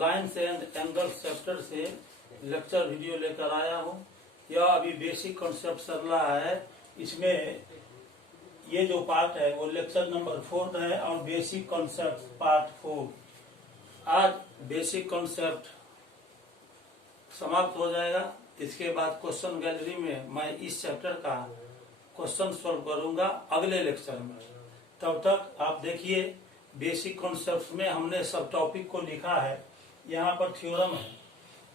Lines and angles chapter से lecture video लेकर आया हूँ। यह अभी बेसिक कॉन्सेप्ट चल रहा है। इसमें ये जो पार्ट है वो लेक्चर नंबर 4 है और बेसिक कॉन्सेप्ट पार्ट 4। आज बेसिक कॉन्सेप्ट समाप्त हो जाएगा। इसके बाद क्वेश्चन गैलरी में मैं इस चैप्टर का क्वेश्चन सॉल्व करूंगा अगले लेक्चर में। तब तक आप देखिए, बेसिक कॉन्सेप्ट में हमने सब टॉपिक को लिखा है। यहाँ पर थ्योरम है,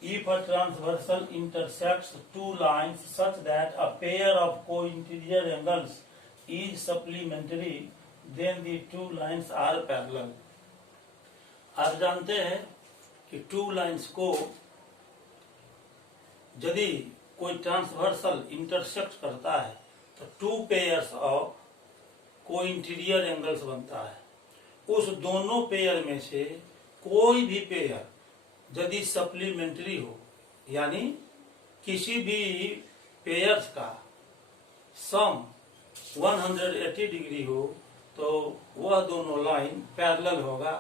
if a transversal intersects two lines such that a pair of co-interior angles is supplementary then the two lines are parallel. आप जानते हैं कि टू लाइन्स को यदि कोई ट्रांसवर्सल इंटरसेक्ट करता है तो two pairs of co-interior angles बनता है। उस दोनों पेयर में से कोई भी पेयर यदि सप्लीमेंट्री हो, यानी किसी भी पेयर्स का सम 180 डिग्री हो, तो वह दोनों लाइन पैरेलल होगा।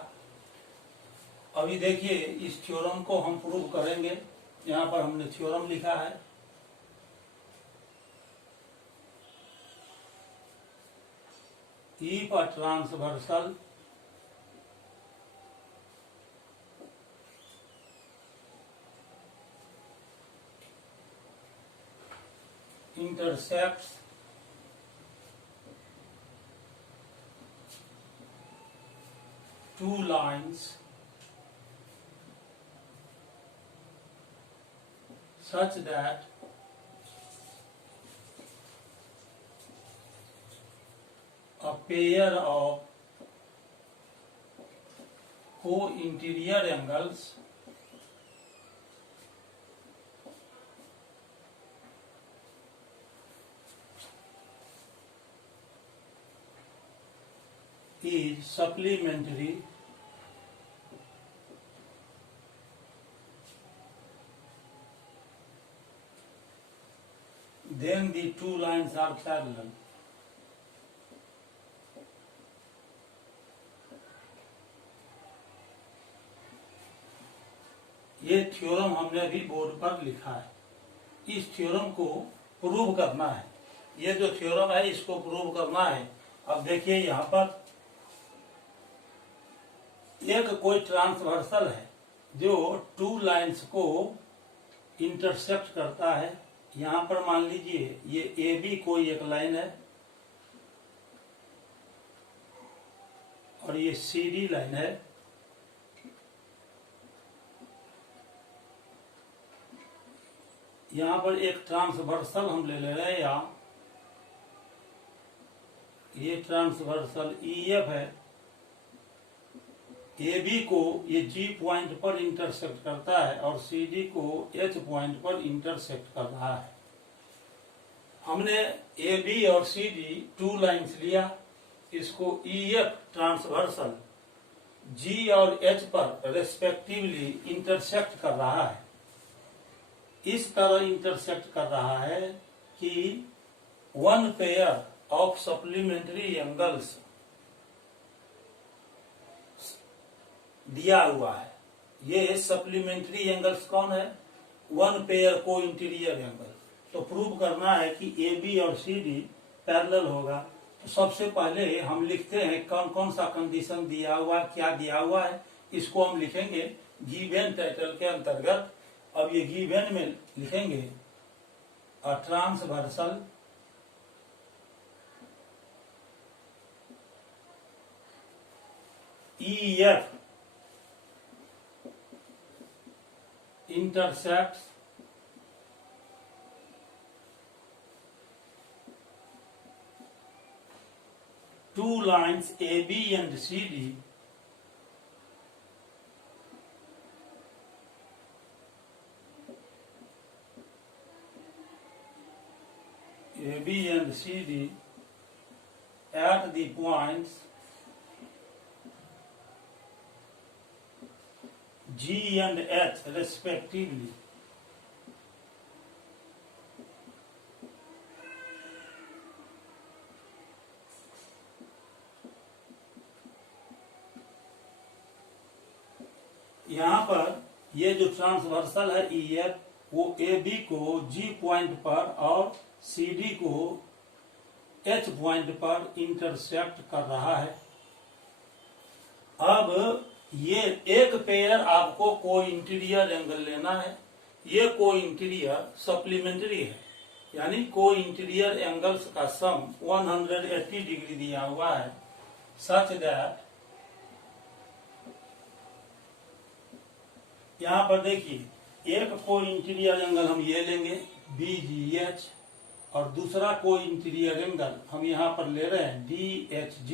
अभी देखिए, इस थ्योरम को हम प्रूव करेंगे। यहाँ पर हमने थ्योरम लिखा है। If a transversal intersects two lines such that a pair of co-interior angles is supplementary then the two lines are parallel। ये थ्योरम हमने अभी बोर्ड पर लिखा है। इस थ्योरम को प्रूव करना है। ये जो थ्योरम है इसको प्रूव करना है। अब देखिए, यहाँ पर एक कोई ट्रांसवर्सल है जो टू लाइंस को इंटरसेक्ट करता है। यहाँ पर मान लीजिए ये ए बी कोई एक लाइन है और ये सी डी लाइन है। यहाँ पर एक ट्रांसवर्सल हम ले रहे हैं। यहाँ ये ट्रांसवर्सल ई एफ है। ए बी को ये जी पॉइंट पर इंटरसेक्ट करता है और सी डी को एच पॉइंट पर इंटरसेक्ट कर रहा है। हमने ए बी और सी डी टू लाइन्स लिया। इसको ई एफ ट्रांसवर्सल जी और एच पर रेस्पेक्टिवली इंटरसेक्ट कर रहा है। इस तरह इंटरसेक्ट कर रहा है कि one pair of supplementary angles दिया हुआ है। ये सप्लीमेंट्री एंगल्स कौन है? वन पेयर को इंटीरियर एंगल। तो प्रूव करना है कि ए बी और सी डी पैरेलल होगा। तो सबसे पहले हम लिखते हैं कौन कौन सा कंडीशन दिया हुआ है, क्या दिया हुआ है। इसको हम लिखेंगे गिवन टाइटल के अंतर्गत। अब ये गिवन में लिखेंगे a transversal E F intersects two lines AB and CD AB and CD at the points G and H respectively. यहाँ पर ये जो ट्रांसवर्सल है EF वो AB को G पॉइंट पर और CD को H पॉइंट पर इंटरसेक्ट कर रहा है। अब ये एक पेयर आपको को इंटीरियर एंगल लेना है। ये को इंटीरियर सप्लीमेंट्री है, यानी को इंटीरियर एंगल्स का सम 180 डिग्री दिया हुआ है, सच दैट यहाँ पर देखिए एक को इंटीरियर एंगल हम ये लेंगे BGH और दूसरा को इंटीरियर एंगल हम यहाँ पर ले रहे हैं DHG।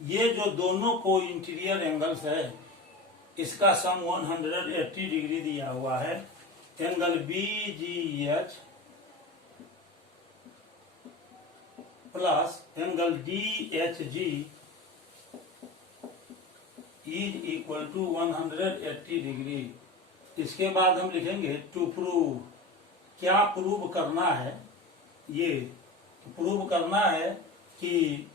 ये जो दोनों को इंटीरियर एंगल्स है इसका सम 180 डिग्री दिया हुआ है। Angle BGH plus angle DHG is equal to 180 degree. इसके बाद हम लिखेंगे टू प्रूव। क्या प्रूव करना है? ये प्रूव करना है कि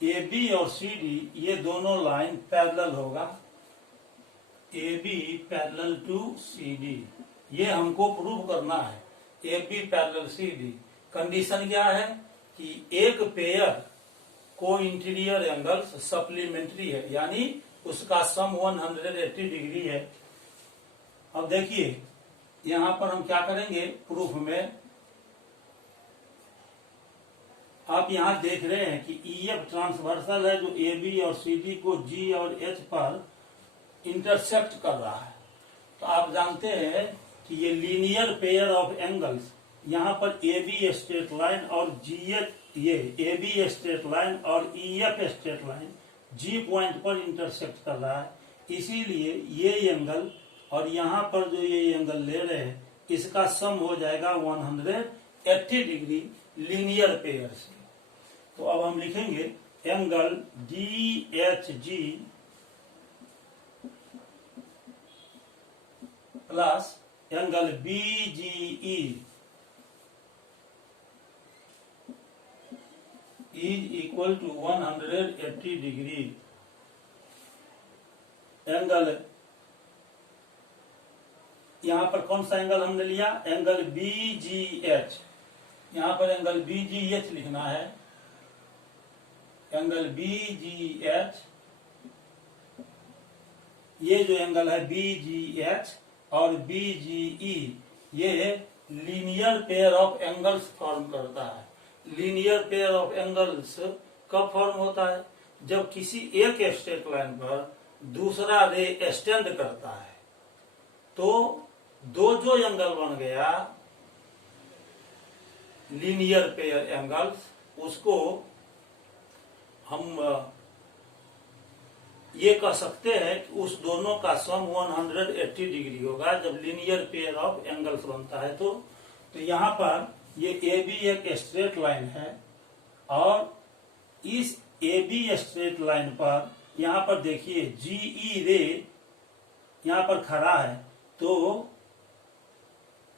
AB और CD ये दोनों लाइन पैरेलल होगा। AB पैरेलल टू CD ये हमको प्रूव करना है। AB parallel CD। कंडीशन क्या है कि एक पेयर को इंटीरियर एंगल्स सप्लीमेंट्री है, यानी उसका सम 180 डिग्री है। अब देखिए यहां पर हम क्या करेंगे प्रूफ में। आप यहां देख रहे हैं कि EF ट्रांसवर्सल है जो AB और CD को G और H पर इंटरसेक्ट कर रहा है। तो आप जानते हैं कि ये लीनियर पेयर ऑफ एंगल्स, यहाँ पर AB स्ट्रेट लाइन और GH ये AB स्ट्रेट लाइन और EF straight line G point पर इंटरसेक्ट कर रहा है। इसीलिए ये एंगल और यहाँ पर जो ये एंगल ले रहे हैं इसका सम हो जाएगा 180 डिग्री लीनियर पेयर से। तो अब हम लिखेंगे angle DHG plus angle BGE is equal to 180 degree. Angle यहाँ पर कौन सा एंगल हमने लिया? Angle BGH। यहाँ पर एंगल BGH लिखना है। एंगल BGH ये जो एंगल है BGH और BGE ये linear pair of angles form करता है। लीनियर पेयर ऑफ एंगल्स कब फॉर्म होता है? जब किसी एक स्ट्रेट लाइन पर दूसरा रे स्टैंड करता है। तो दो जो एंगल बन गया लीनियर पेयर एंगल्स, उसको हम ये कह सकते हैं कि उस दोनों का सम 180 डिग्री होगा जब लीनियर पेयर ऑफ एंगल्स बनता है। तो यहाँ पर ये AB एक स्ट्रेट लाइन है और इस AB स्ट्रेट लाइन पर यहाँ पर देखिए GE रे यहाँ पर खड़ा है, तो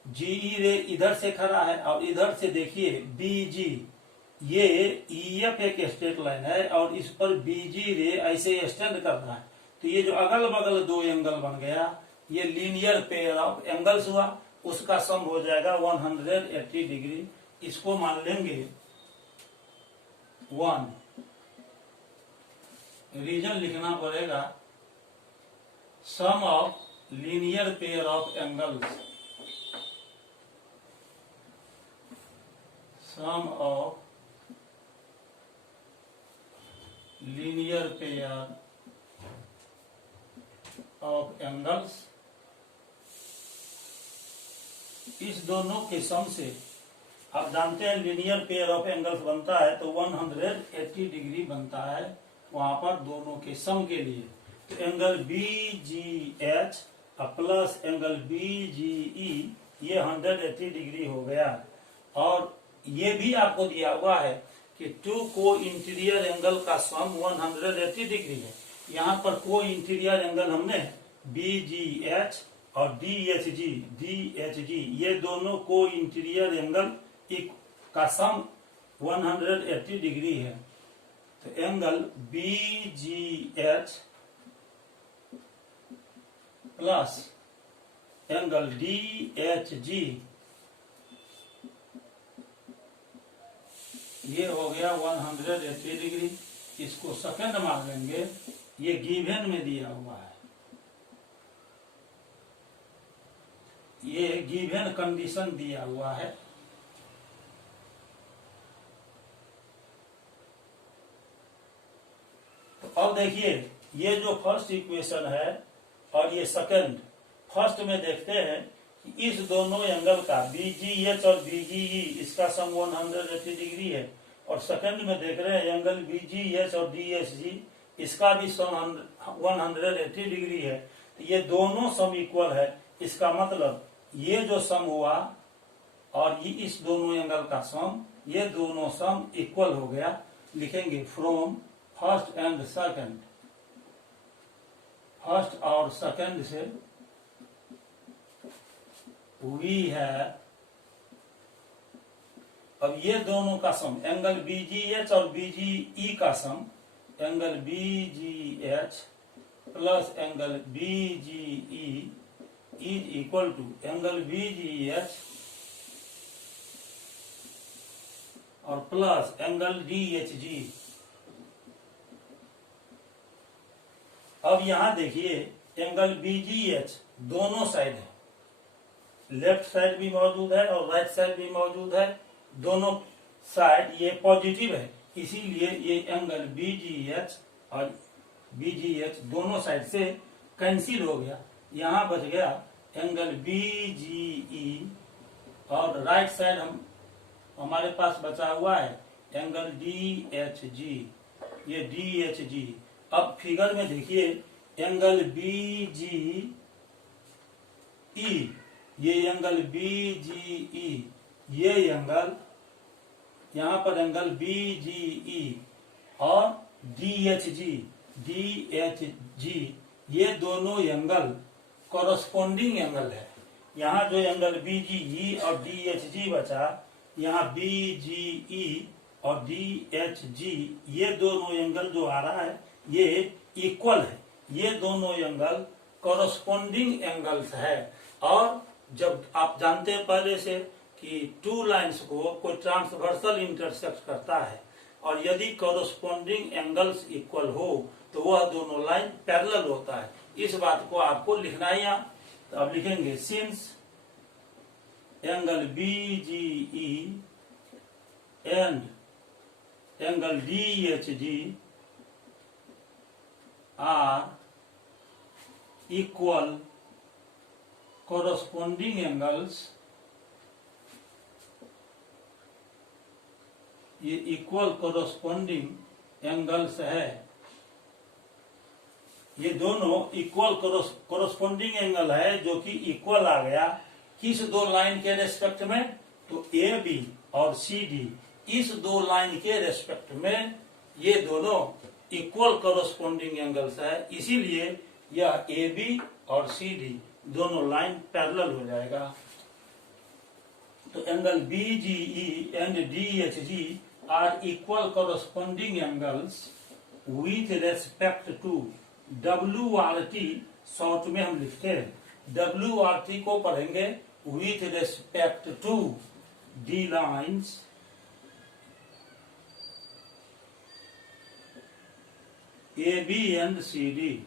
GE रे इधर से खड़ा है और इधर से देखिए BG ये EF एक स्ट्रेट लाइन है और इस पर BG रे ऐसे स्टैंड कर रहा है। तो ये जो अगल बगल दो एंगल बन गया ये लीनियर पेयर ऑफ एंगल्स हुआ, उसका सम हो जाएगा 180 डिग्री। इसको मान लेंगे 1। रीजन लिखना पड़ेगा sum of linear pair of angles, sum of linear pair of angles. इस दोनों के सम से आप जानते हैं लीनियर पेयर ऑफ एंगल्स बनता है तो 180 डिग्री बनता है वहां पर दोनों के सम के लिए। तो angle BGH plus angle BGE ये 180 डिग्री हो गया। और ये भी आपको दिया हुआ है कि टू को इंटीरियर एंगल का सम 180 डिग्री है। यहाँ पर को इंटीरियर एंगल हमने BGH और DHG ये दोनों को इंटीरियर एंगल का सम 180 डिग्री है। तो angle BGH plus angle D H G, ये हो गया 180 डिग्री। इसको सेकंड मान लेंगे, ये गिवन में दिया हुआ है, ये गिवन कंडीशन दिया हुआ है। तो अब देखिए, ये जो फर्स्ट इक्वेशन है और ये सेकंड, फर्स्ट में देखते हैं कि इस दोनों एंगल का BGH और BGE इसका सम 180 डिग्री है, और सेकंड में देख रहे हैं एंगल BGH और DSG इसका भी सम 180 डिग्री है। तो ये दोनों सम इक्वल है, इसका मतलब ये जो सम हुआ और ये इस दोनों एंगल का सम, ये दोनों सम इक्वल हो गया। लिखेंगे from first and second, first और सेकंड से वी है, अब ये दोनों का सम एंगल BGH और BGE का sum, angle BGH plus angle BGE is equal to angle BGH और प्लस एंगल DHG। अब यहां देखिए, एंगल BGH दोनों साइड है, लेफ्ट साइड भी मौजूद है और राइट साइड भी मौजूद है, दोनों साइड ये पॉजिटिव है, इसीलिए ये एंगल BGH और BGH दोनों साइड से कैंसिल हो गया। यहां बच गया एंगल BGE और राइट साइड हमारे पास बचा हुआ है एंगल DHG, ये DHG। अब फिगर में देखिए, एंगल BGE, ये एंगल BGE, ये एंगल, यहां पर एंगल BGE और DHG, ये दोनों एंगल कॉरस्पॉन्डिंग एंगल है। यहाँ जो एंगल BGE और DHG बचा, यहाँ BGE और DHG, ये दोनों एंगल जो आ रहा है ये इक्वल है, ये दोनों एंगल कॉरस्पॉन्डिंग एंगल्स है। और जब आप जानते हैं पहले से कि टू लाइंस को कोई ट्रांसवर्सल इंटरसेक्ट करता है और यदि कॉरस्पॉन्डिंग एंगल्स इक्वल हो तो वह दोनों लाइन पैरेलल होता है। इस बात को आपको लिखना है यहाँ। तो अब लिखेंगे since angle BGE and angle DHG are equal corresponding angles, ये इक्वल corresponding angles है, ये दोनों इक्वल corresponding एंगल है जो कि इक्वल आ गया किस दो लाइन के रेस्पेक्ट में, तो AB और CD, इस दो लाइन के रेस्पेक्ट में ये दोनों इक्वल corresponding एंगल्स है, इसीलिए यह AB और CD दोनों लाइन पैरेलल हो जाएगा। तो angle BGE and DHG are equal corresponding angles with respect to WRT, short में हम लिखते हैं WRT को पढ़ेंगे with respect to the lines AB and CD।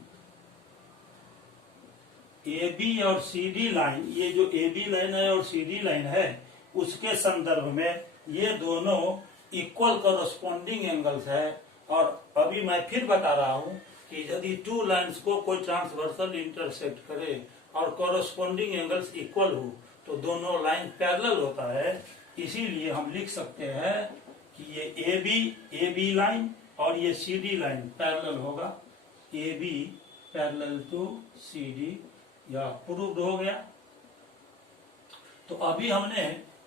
AB और CD लाइन, ये जो AB लाइन है और CD लाइन है, उसके संदर्भ में ये दोनों इक्वल कॉरस्पॉन्डिंग एंगल्स है। और अभी मैं फिर बता रहा हूं कि यदि टू लाइंस को कोई ट्रांसवर्सल इंटरसेक्ट करे और कॉरस्पॉन्डिंग एंगल्स इक्वल हो तो दोनों लाइन पैरेलल होता है। इसीलिए हम लिख सकते हैं कि ये AB लाइन और ये CD लाइन पैरेलल होगा, AB पैरेलल टू CD, या प्रूव्ड हो गया। तो अभी हमने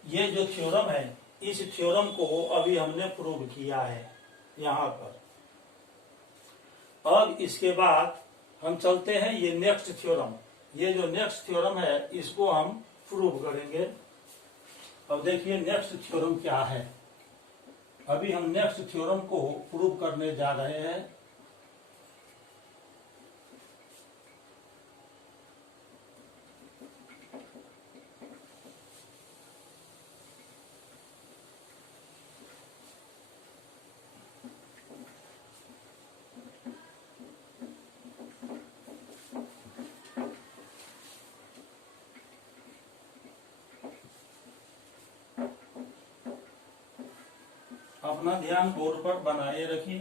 ये जो थ्योरम है, इस थ्योरम को अभी हमने प्रूव किया है यहाँ पर। अब इसके बाद हम चलते हैं ये नेक्स्ट थ्योरम, ये जो नेक्स्ट थ्योरम है इसको हम प्रूव करेंगे। अब देखिए नेक्स्ट थ्योरम क्या है, अभी हम नेक्स्ट थ्योरम को प्रूव करने जा रहे हैं। अपना ध्यान बोर्ड पर बनाए रखिए।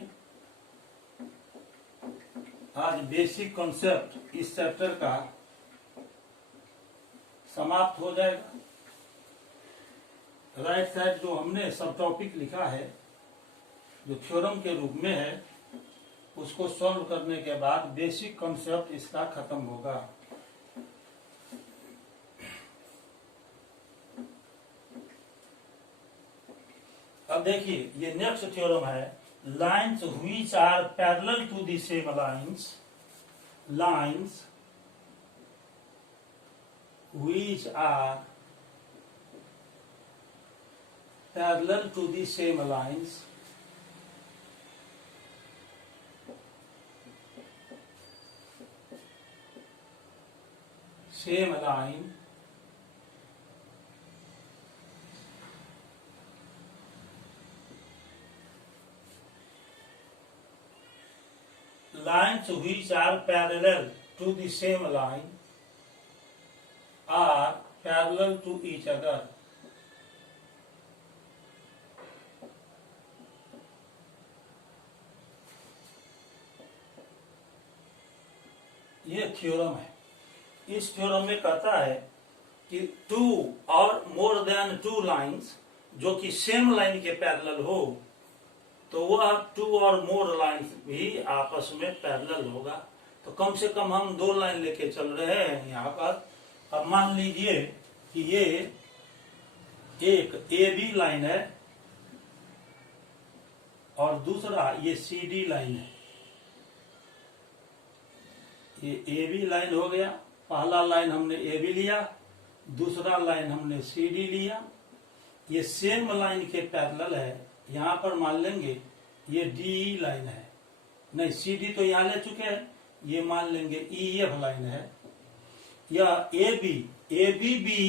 आज बेसिक कॉन्सेप्ट इस चैप्टर का समाप्त हो जाएगा। राइट साइड जो हमने सब टॉपिक लिखा है, जो थ्योरम के रूप में है, उसको सॉल्व करने के बाद बेसिक कॉन्सेप्ट इसका खत्म होगा। अब देखिए, ये नेक्स्ट थ्योरम है, lines which are parallel to the same lines, lines which are parallel to the same lines same line lines which are parallel to the same line are parallel to each other. ये theorem है। इस theorem में कहता है कि to और more than two lines जो कि सेम लाइन के पैरेलल हो, तो वह टू और मोर लाइंस भी आपस में पैरेलल होगा। तो कम से कम हम दो लाइन लेके चल रहे हैं यहाँ पर। अब मान लीजिए कि ये एक ए बी लाइन है और दूसरा ये सी डी लाइन है। ये ए बी लाइन हो गया, पहला लाइन हमने ए बी लिया, दूसरा लाइन हमने सी डी लिया। ये सेम लाइन के पैरेलल है। यहाँ पर मान लेंगे ये डी लाइन है, नहीं सी डी तो यहाँ ले चुके हैं, ये मान लेंगे ई एफ लाइन है। या ए बी भी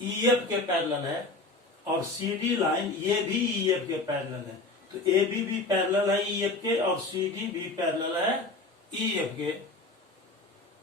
ई एफ के पैरेलल है और सी डी लाइन ये भी ई एफ के पैरेलल है। तो ए बी भी पैरेलल है ई एफ के और सी डी भी पैरेलल है ई एफ के।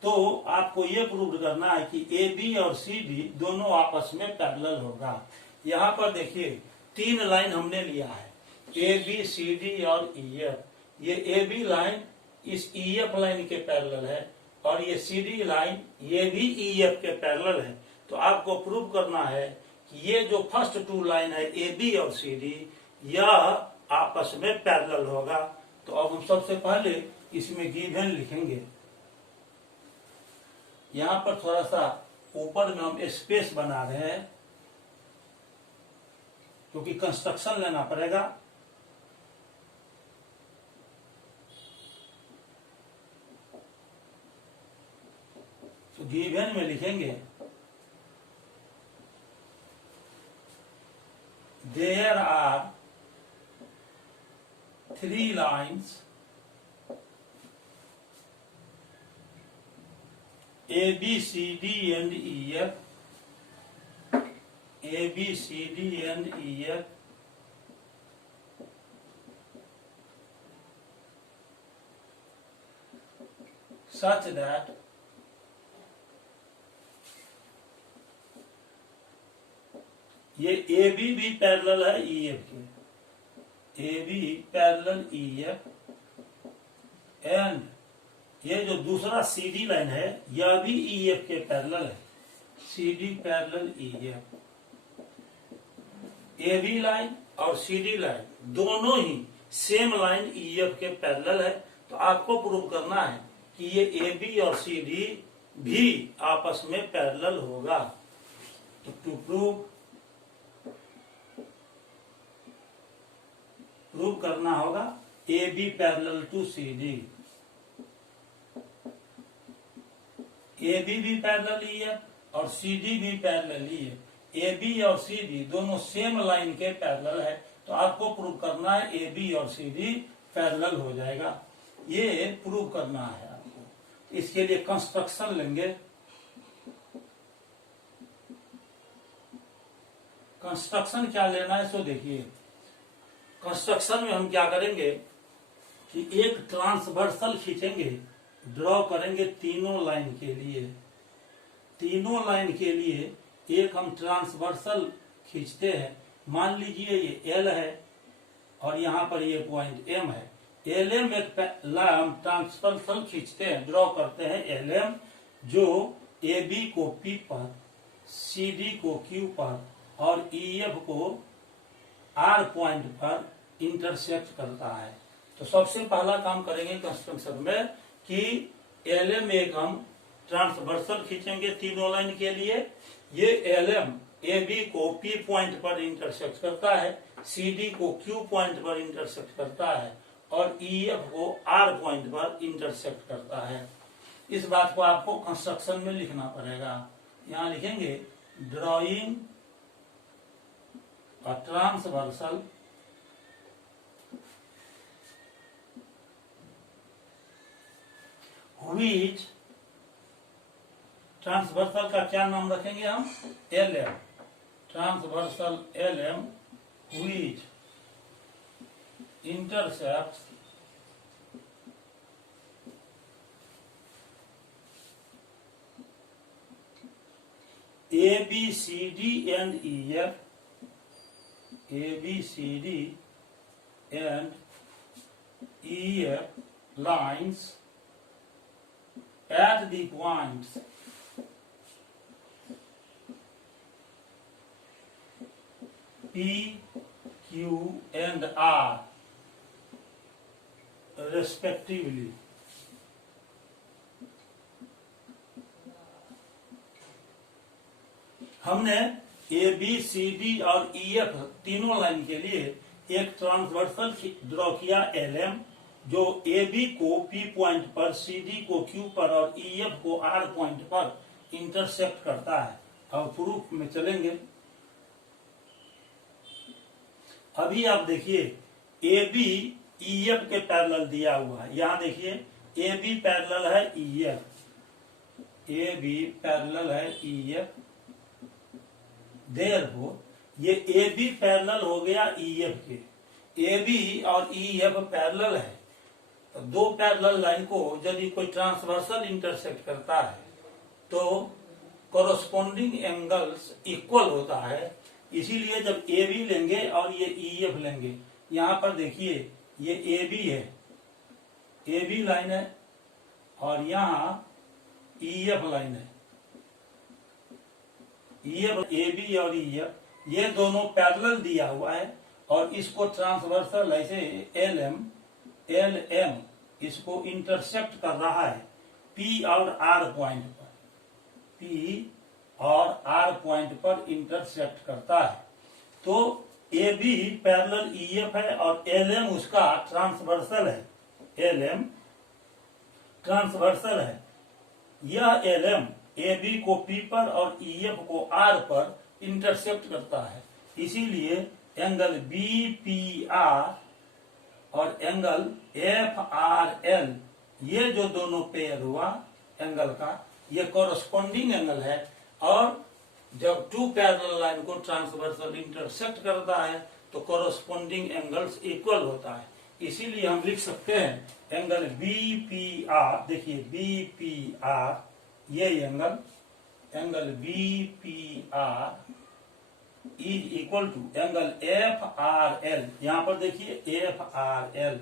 तो आपको ये प्रूव करना है कि ए बी और सी डी दोनों आपस में पैरेलल होगा। यहाँ पर देखिए तीन लाइन हमने लिया है, ए बी सी डी और ई एफ। ये ए बी लाइन इस ई एफ लाइन के पैरेलल है और ये सी डी लाइन ये भी ई एफ के पैरेलल है। तो आपको प्रूव करना है कि ये जो फर्स्ट टू लाइन है ए बी और सी डी, यह आपस में पैरेलल होगा। तो अब हम सबसे पहले इसमें गिवन लिखेंगे। यहाँ पर थोड़ा सा ऊपर में हम स्पेस बना रहे हैं क्योंकि कंस्ट्रक्शन लेना पड़ेगा। तो गिवन में लिखेंगे there are three lines A, B, C, D and E, F, A, B, C, D and E, F, such that ये ए बी भी पैरेलल है ई एफ के, A B parallel E F and ये जो दूसरा सी D line है यह भी ई एफ के पैरेलल है, C D parallel E F. A B line और सी डी लाइन दोनों ही सेम लाइन ई एफ के पैरेलल है। तो आपको प्रूव करना है कि ये ए बी और सी डी भी आपस में पैरेलल होगा। तो टू प्रूव करना होगा A B parallel to C D, A B भी पैरेलल ई एफ और सी डी भी parallel E F. A B और सी डी दोनों सेम लाइन के पैरेलल है। तो आपको प्रूव करना है ए बी और सी डी पैरेलल हो जाएगा। ये प्रूव करना है आपको। इसके लिए कंस्ट्रक्शन लेंगे। कंस्ट्रक्शन क्या लेना है सो देखिए। कंस्ट्रक्शन में हम क्या करेंगे कि एक ट्रांसवर्सल खींचेंगे, ड्रॉ करेंगे तीनों लाइन के लिए। तीनों लाइन के लिए एक हम ट्रांसवर्सल खींचते हैं। मान लीजिए ये एल है और यहाँ पर ये पॉइंट एम है। एल एम एक हम ट्रांसवर्सल खींचते हैं, ड्रॉ करते हैं एल एम, जो ए बी को पी पर, सी डी को क्यू पर और ई एफ को आर पॉइंट पर इंटरसेक्ट करता है। तो सबसे पहला काम करेंगे कंस्ट्रक्शन में कि एल एम एक हम ट्रांसवर्सल खींचेंगे तीनों लाइन के लिए। ये एल एम ए बी को पी पॉइंट पर इंटरसेक्ट करता है, सी डी को क्यू पॉइंट पर इंटरसेक्ट करता है और ई एफ को आर पॉइंट पर इंटरसेक्ट करता है। इस बात को आपको कंस्ट्रक्शन में लिखना पड़ेगा। यहाँ लिखेंगे drawing a transversal which, transversal का क्या नाम रखेंगे हम, L M, transversal L M which intercept A B C D and E F, A B C D and E F lines at the points P, Q and R respectively. हमने ए B सी D और E F तीनों line के लिए एक transversal draw किया L M, जो A B को P point पर, सी डी को क्यू पर और ई एफ को आर पॉइंट पर इंटरसेक्ट करता है। अब प्रूफ में चलेंगे। अभी आप देखिए ए बी ई एफ के पैरेलल दिया हुआ है। यहाँ देखिए ए बी पैरेलल है E F, A B parallel है ई एफ, देयरफॉर ये ए बी पैरेलल हो गया ई एफ के। ए बी और ई एफ पैरेलल है, तो दो पैरेलल लाइन को यदि कोई ट्रांसवर्सल इंटरसेक्ट करता है तो कोरोस्पोंडिंग एंगल्स इक्वल होता है। इसीलिए जब ए बी लेंगे और ये ई एफ लेंगे, यहाँ पर देखिए ये ए बी है, ए बी लाइन है और यहाँ ई एफ लाइन है। ए बी और ई एफ ये दोनों पैरेलल दिया हुआ है और इसको ट्रांसवर्सल ऐसे एल एम इसको इंटरसेक्ट कर रहा है पी और आर पॉइंट पर, पी और आर पॉइंट पर इंटरसेक्ट करता है। तो A B parallel E F है और एल एम उसका ट्रांसवर्सल है, एल एम ट्रांसवर्सल है। यह एल एम ए बी को पी पर और ई एफ को आर पर इंटरसेप्ट करता है। इसीलिए एंगल बी पी आर और एंगल एफ आर एल, ये जो दोनों पेयर हुआ एंगल का, ये कोरस्पोंडिंग एंगल है। और जब टू पैरेलल लाइन को ट्रांसवर्सल इंटरसेक्ट करता है तो कोरस्पोंडिंग एंगल्स इक्वल होता है। इसीलिए हम लिख सकते हैं एंगल बी पी आर, देखिए बी पी आर ये angle B P R is equal to angle F R L. यहाँ पर देखिए एफ आर एल,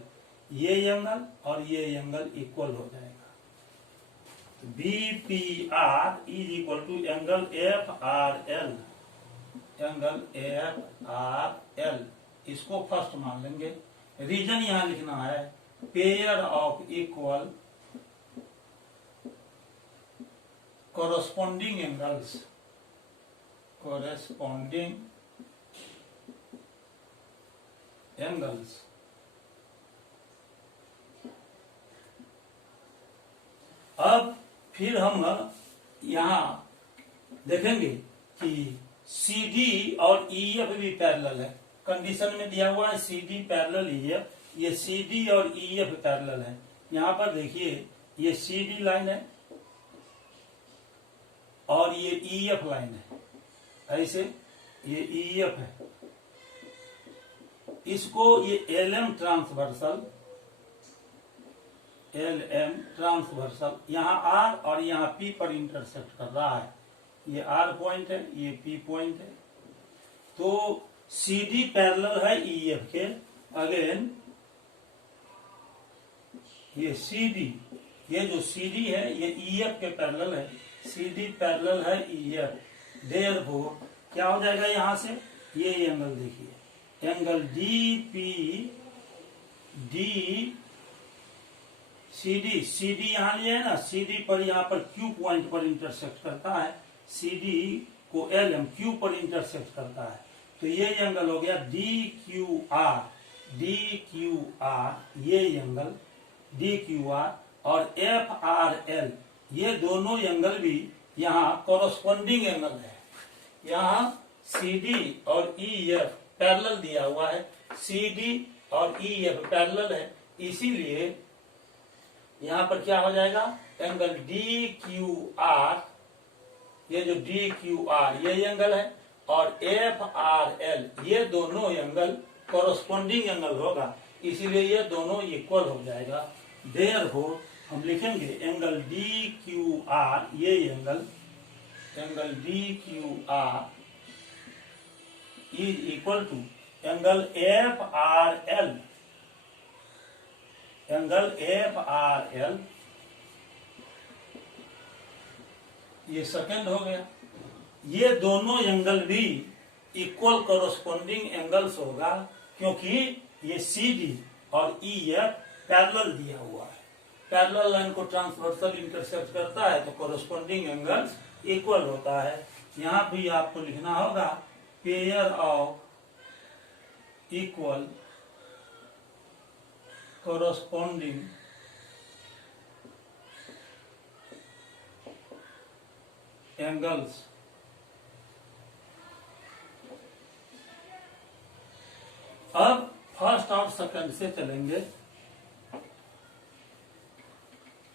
ये एंगल और ये एंगल इक्वल हो जाएगा। B P R is equal to angle F R L, angle F R L, इसको first मान लेंगे। रीजन यहाँ लिखना है pair of equal corresponding angles, corresponding angles। अब फिर हम यहाँ देखेंगे कि सी डी और ई एफ भी पैरेलल है। कंडीशन में दिया हुआ है C D parallel E F, ये सी डी और ई एफ पैरेलल है। यहाँ पर देखिए ये सी डी लाइन है और ये ई एफ लाइन है, ऐसे ये ई एफ है। इसको ये एल एम ट्रांसवर्सल यहाँ आर और यहाँ पी पर इंटरसेक्ट कर रहा है। ये आर पॉइंट है, ये पी पॉइंट है। तो सी डी पैरेलल है ई एफ के, अगेन ये सी डी, ये जो सी डी है ये ई एफ के पैरेलल है, सी डी पैरेलल है ई एफ, देयरफॉर क्या हो जाएगा यहाँ से, ये एंगल देखिए, angle D P D C D यहाँ लिया है ना, सी डी पर यहाँ पर क्यू पॉइंट पर इंटरसेक्ट करता है, सी डी को एल एम क्यू पर इंटरसेक्ट करता है, तो ये एंगल हो गया D Q R, D Q R ये एंगल डी क्यू आर, और एफ आर एल ये दोनों एंगल भी यहाँ कॉरस्पॉन्डिंग एंगल है। यहाँ सी डी और ई एफ पैरेलल दिया हुआ है, सी डी और ई एफ पैरेलल है, इसीलिए यहाँ पर क्या हो जाएगा, एंगल डी क्यू आर, ये जो डी क्यू आर ये एंगल है, और एफ आर एल ये दोनों एंगल कॉरस्पॉन्डिंग एंगल होगा, इसीलिए ये दोनों इक्वल हो जाएगा। देयरफॉर हम लिखेंगे एंगल डी क्यू आर ये angle D Q R is equal to angle F R L, angle F R L, ये सेकंड हो गया। ये दोनों एंगल भी इक्वल कॉरस्पॉन्डिंग एंगल्स होगा, क्योंकि ये सी डी और ई एफ पैरेलल दिया हुआ है, पैरेलल लाइन को ट्रांसवर्सल इंटरसेक्ट करता है तो कॉरस्पॉन्डिंग एंगल्स इक्वल होता है। यहाँ भी आपको लिखना होगा pair of equal corresponding angles अब फर्स्ट और सेकंड से चलेंगे।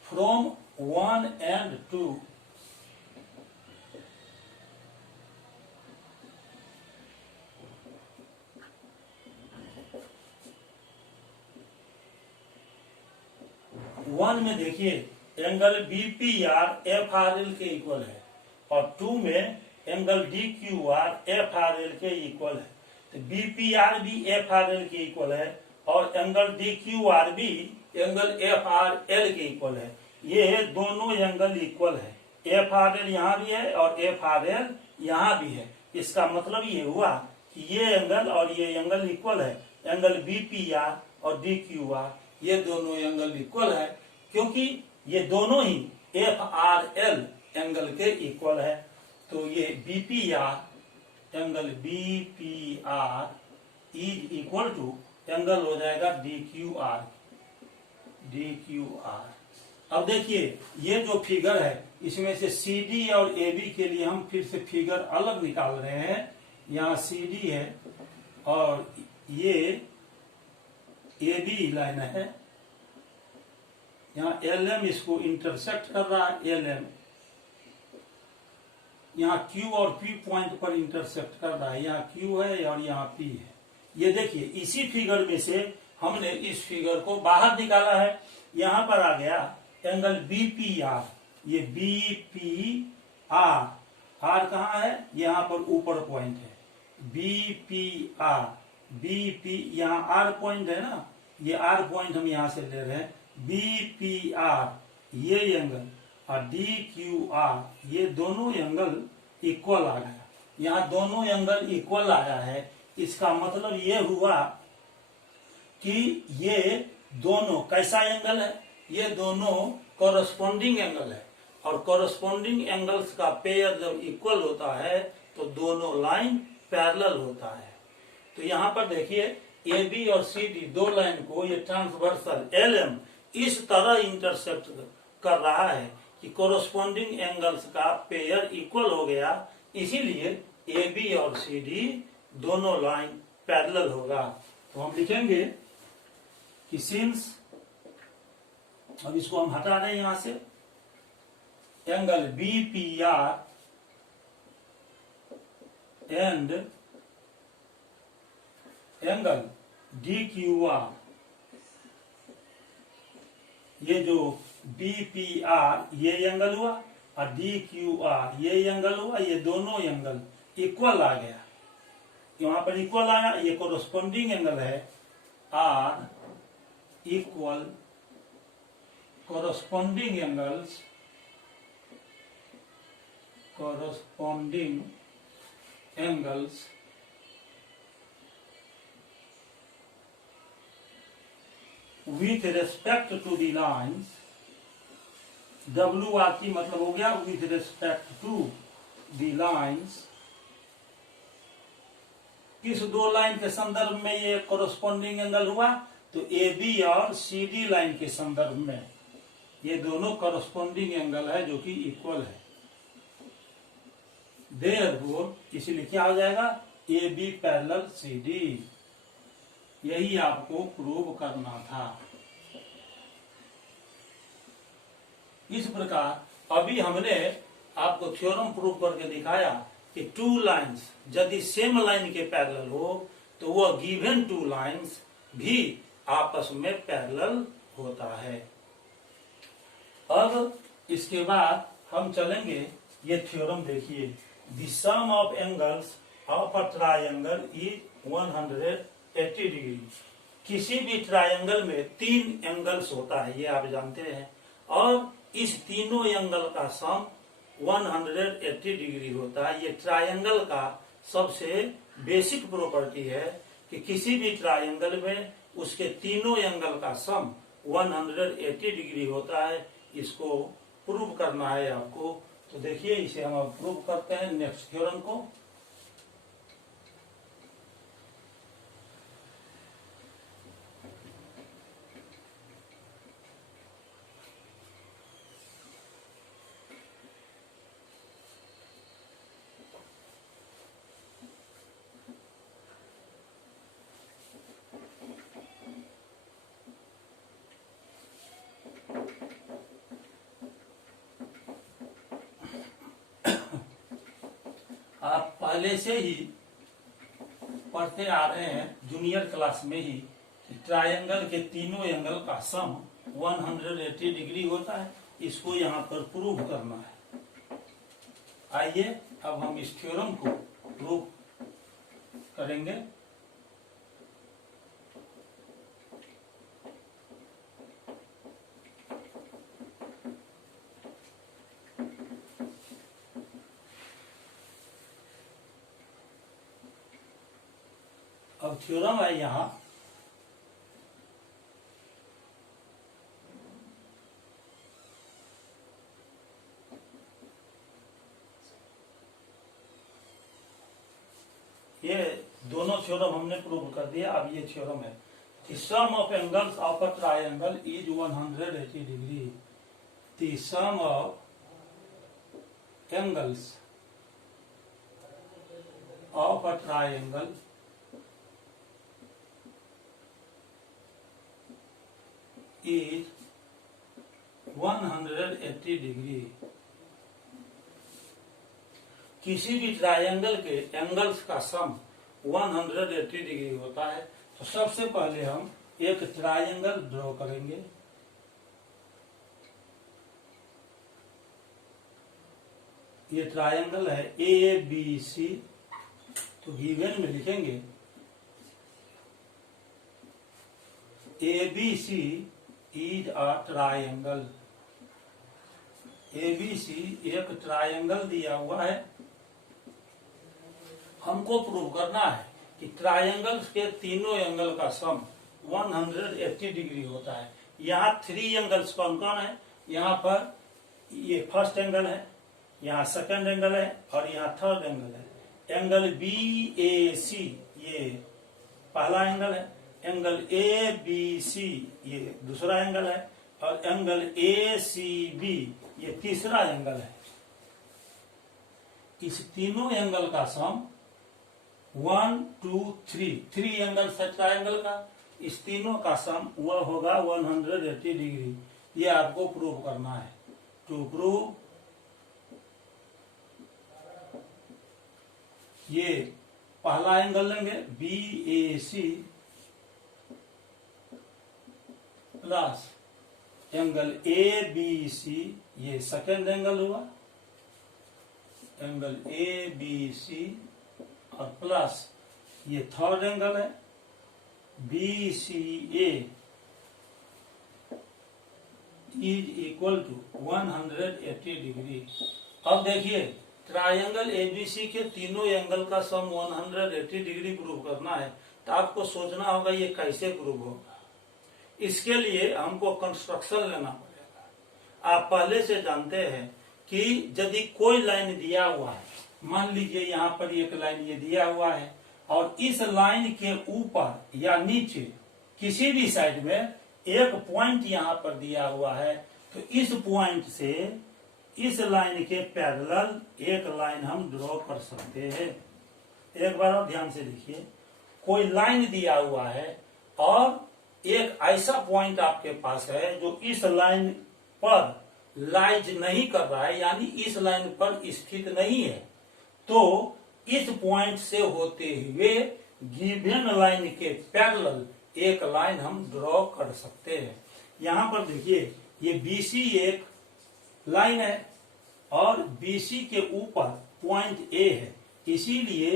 फ्रॉम 1 and 2 1 में देखिए angle BPR F R L के इक्वल है, और 2 में angle D Q R F R L के इक्वल है, तो बीपीआर भी एफ आर एल के इक्वल है, और एंगल डी क्यू आर भी एंगल एफ आर एल के इक्वल है। ये दोनों एंगल इक्वल है, एफ आर एल यहाँ भी है और एफ आर एल यहाँ भी है। इसका मतलब ये हुआ कि ये एंगल और ये एंगल इक्वल है, एंगल बीपीआर और डी क्यू आर ये दोनों एंगल इक्वल है, क्योंकि ये दोनों ही एफ आर एल एंगल के इक्वल है। तो ये BPR angle BPR is equal to angle हो जाएगा D Q R, D Q R. अब देखिए ये जो फिगर है इसमें से सी डी और ए बी के लिए हम फिर से फिगर अलग निकाल रहे हैं। यहाँ सी डी है और ये ए बी लाइन है, यहाँ एल एम इसको इंटरसेक्ट कर रहा है, एल एम यहाँ क्यू और पी पॉइंट पर इंटरसेक्ट कर रहा है, यहाँ क्यू है और यहाँ पी है। ये देखिए इसी फिगर में से हमने इस फिगर को बाहर निकाला है। यहाँ पर आ गया एंगल बीपीआर, ये बीपीआर, आर कहाँ है, यहाँ पर ऊपर पॉइंट है, बीपीआर, बीपी यहाँ आर पॉइंट है ना, ये आर पॉइंट हम यहाँ से ले रहे हैं, बीपीआर ये एंगल और डी क्यू आर ये दोनों एंगल इक्वल आ गया। यहाँ दोनों एंगल इक्वल आया है, इसका मतलब ये हुआ कि ये दोनों कैसा एंगल है, ये दोनों कॉरस्पॉन्डिंग एंगल है, और कॉरस्पॉन्डिंग एंगल्स का पेयर जब इक्वल होता है तो दोनों लाइन पैरेलल होता है। तो यहाँ पर देखिए ए बी और सी डी दो लाइन को ये ट्रांसवर्सल एल एम इस तरह इंटरसेक्ट कर रहा है कि कॉरस्पॉन्डिंग एंगल्स का पेयर इक्वल हो गया, इसीलिए ए बी और सी डी दोनों लाइन पैरेलल होगा। तो हम लिखेंगे कि सिंस, अब इसको हम हटा रहे हैं यहां से, angle BPR and angle D Q R, ये जो बीपीआर ये एंगल हुआ और डी क्यू आर ये एंगल हुआ, ये दोनों एंगल इक्वल आ गया, यहाँ पर इक्वल आया, ये कोरोस्पोंडिंग एंगल है are equal corresponding angles with respect to the lines, WR की मतलब हो गया with respect to the lines, किस दो लाइन के संदर्भ में ये कोरोस्पोंडिंग एंगल हुआ, तो AB और CD लाइन के संदर्भ में ये दोनों कोरोस्पोंडिंग एंगल है जो कि इक्वल है। देयरफॉर इसलिए क्या हो जाएगा, AB पैरेलल CD। यही आपको प्रूव करना था। इस प्रकार अभी हमने आपको थ्योरम प्रूव करके दिखाया कि टू लाइंस यदि सेम लाइन के पैरेलल हो तो वह गिवन टू लाइंस भी आपस में पैरेलल होता है। अब इसके बाद हम चलेंगे, ये थ्योरम देखिए, the sum of angles of a triangle is 180 degree. किसी भी ट्रायंगल में 3 एंगल्स होता है, ये आप जानते हैं, और इस तीनों एंगल का सम 180 डिग्री होता है। ये ट्रायंगल का सबसे बेसिक प्रॉपर्टी है कि किसी भी ट्रायंगल में उसके तीनों एंगल का सम 180 डिग्री होता है। इसको प्रूव करना है आपको, तो देखिए इसे हम अब प्रूव करते हैं नेक्स्ट थ्योरम को। आप पहले से ही पढ़ते आ रहे हैं जूनियर क्लास में ही कि ट्रायंगल के तीनों एंगल का सम 180 डिग्री होता है। इसको यहाँ पर प्रूव करना है। आइए अब हम इस थ्योरम को प्रूव करेंगे। अब थ्योरम है यहां, ये दोनों थ्योरम हमने प्रूव कर दिया। अब ये थ्योरम है, the sum of angles of a triangle is 180 degree. The sum of angles of a triangle is 180 degree. किसी भी ट्रायंगल के एंगल्स का सम 180 डिग्री होता है। तो सबसे पहले हम एक ट्रायंगल ड्रॉ करेंगे। ये ट्रायंगल है ABC, तो गिवन में लिखेंगे ABC is a triangle. ABC एक ट्रायंगल दिया हुआ है। हमको प्रूव करना है कि ट्रायंगल्स के तीनों एंगल का सम 180 डिग्री होता है। यहाँ 3 एंगल्स कौन कौन है, यहाँ पर ये फर्स्ट एंगल है, यहाँ सेकंड एंगल है और यहाँ थर्ड एंगल है। एंगल BAC ये पहला एंगल है, एंगल ABC ये दूसरा एंगल है और एंगल ACB ये तीसरा एंगल है। इस तीनों एंगल का सम 1 2 3 एंगल्स है ट्रायंगल का। इस तीनों का सम वह होगा 180 डिग्री। ये आपको प्रूव करना है। टू प्रूव, ये पहला एंगल लेंगे BAC प्लस एंगल ABC ये सेकेंड एंगल हुआ, एंगल ABC और प्लस ये थर्ड एंगल है, BCA is equal to 180 degree. अब देखिए ट्रायंगल ABC के तीनों एंगल का सम 180 डिग्री प्रूव करना है, तो आपको सोचना होगा ये कैसे प्रूव होगा। इसके लिए हमको कंस्ट्रक्शन लेना पड़ेगा। आप पहले से जानते हैं कि यदि कोई लाइन दिया हुआ है, मान लीजिए यहाँ पर एक लाइन ये दिया हुआ है और इस लाइन के ऊपर या नीचे किसी भी साइड में एक पॉइंट यहाँ पर दिया हुआ है, तो इस पॉइंट से इस लाइन के पैरेलल एक लाइन हम ड्रॉ कर सकते हैं। एक बार और ध्यान से देखिए, कोई लाइन दिया हुआ है और एक ऐसा पॉइंट आपके पास है जो इस लाइन पर लाइज नहीं कर रहा है, यानी इस लाइन पर स्थित नहीं है, तो इस पॉइंट से होते हुए गिवन लाइन के पैरेलल एक लाइन हम ड्रॉ कर सकते हैं। यहां पर देखिए ये BC एक लाइन है और BC के ऊपर पॉइंट A है, इसीलिए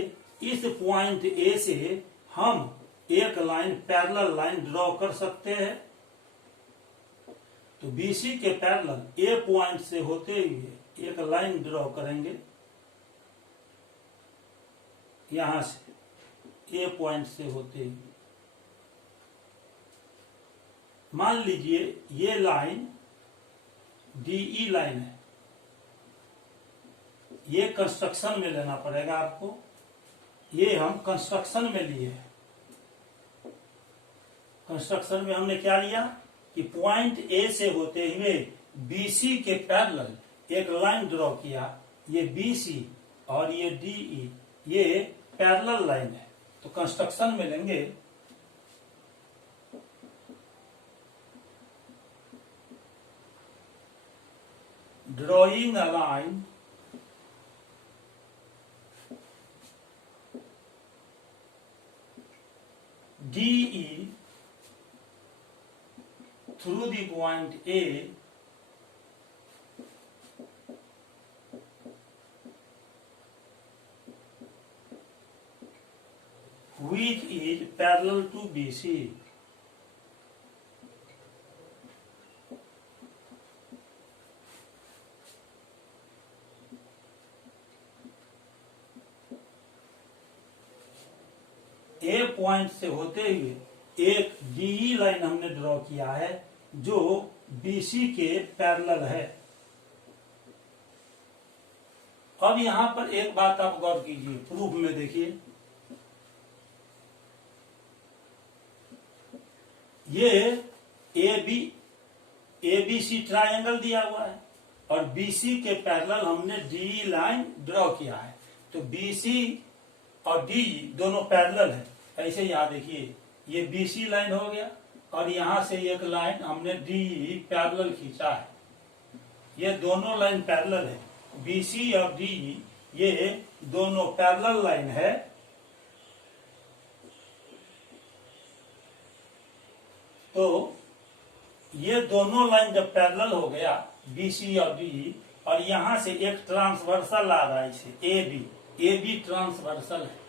इस पॉइंट A से हम एक लाइन पैरेलल लाइन ड्रॉ कर सकते हैं। तो BC के पैरेलल A पॉइंट से होते हुए एक लाइन ड्रॉ करेंगे, यहां से A पॉइंट से होते हुए। मान लीजिए ये लाइन DE लाइन है, ये कंस्ट्रक्शन में लेना पड़ेगा आपको, ये हम कंस्ट्रक्शन में लिए हैं। कंस्ट्रक्शन में हमने क्या लिया कि पॉइंट A से होते हुए BC के पैरेलल एक लाइन ड्रॉ किया, ये BC और ये DE ये पैरेलल लाइन है, तो कंस्ट्रक्शन में लेंगे drawing a line DE through the point A which is parallel to BC. A point से होते हुए एक DE लाइन हमने ड्रॉ किया है जो BC के पैरेलल है। अब यहां पर एक बात आप गौर कीजिए, प्रूफ में देखिए, ये ABC ट्रायंगल दिया हुआ है और BC के पैरेलल हमने DE लाइन ड्रॉ किया है, तो BC और DE दोनों पैरेलल है। ऐसे यहां देखिए ये BC लाइन हो गया और यहां से एक लाइन हमने DE पैरेलल खींचा है, ये दोनों लाइन पैरेलल है। BC और DE ये दोनों पैरेलल लाइन है, तो ये दोनों लाइन जब पैरेलल हो गया BC और DE, और यहां से एक ट्रांसवर्सल आ रहा है इसे AB ट्रांसवर्सल है,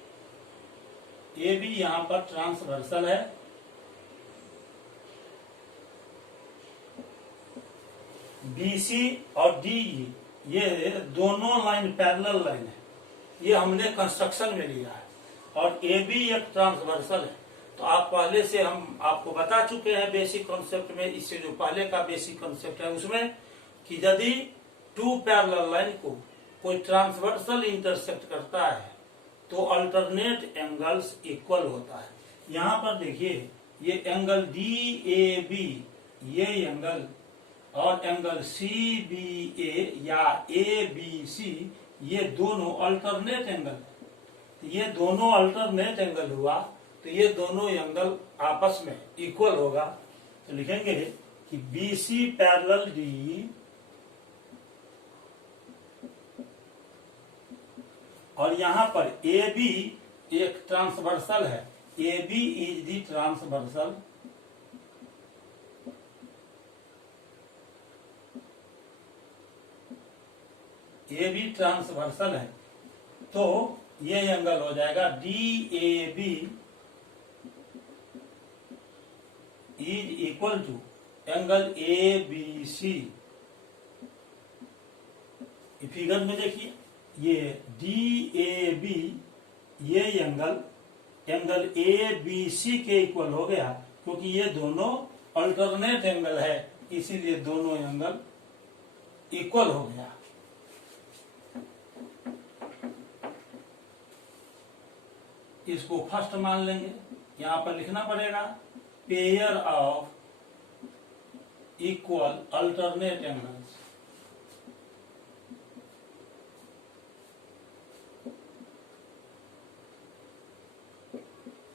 AB यहां पर ट्रांसवर्सल है। BC और DE ये दोनों लाइन पैरेलल लाइन है, ये हमने कंस्ट्रक्शन में लिया है, और AB एक ट्रांसवर्सल है। तो आप पहले से हम आपको बता चुके हैं बेसिक कॉन्सेप्ट में, इससे जो पहले का बेसिक कॉन्सेप्ट है उसमें कि यदि टू पैरेलल लाइन को कोई ट्रांसवर्सल इंटरसेक्ट करता है तो अल्टरनेट एंगल्स इक्वल होता है। यहाँ पर देखिए ये एंगल DAB ये एंगल और एंगल CBA या ABC ये दोनों अल्टरनेट एंगल है। ये दोनों अल्टरनेट एंगल हुआ तो ये दोनों एंगल आपस में इक्वल होगा, तो लिखेंगे कि BC पैरेलल DE और यहां पर AB एक ट्रांसवर्सल है, AB is the transversal, AB transversal है, तो ये एंगल हो जाएगा DAB is equal to angle ABC। Figure में देखिए ये DAB ये एंगल ABC के इक्वल हो गया, क्योंकि ये दोनों अल्टरनेट एंगल है, इसीलिए दोनों एंगल इक्वल हो गया। इसको फर्स्ट मान लेंगे, यहां पर लिखना पड़ेगा pair of equal alternate angles.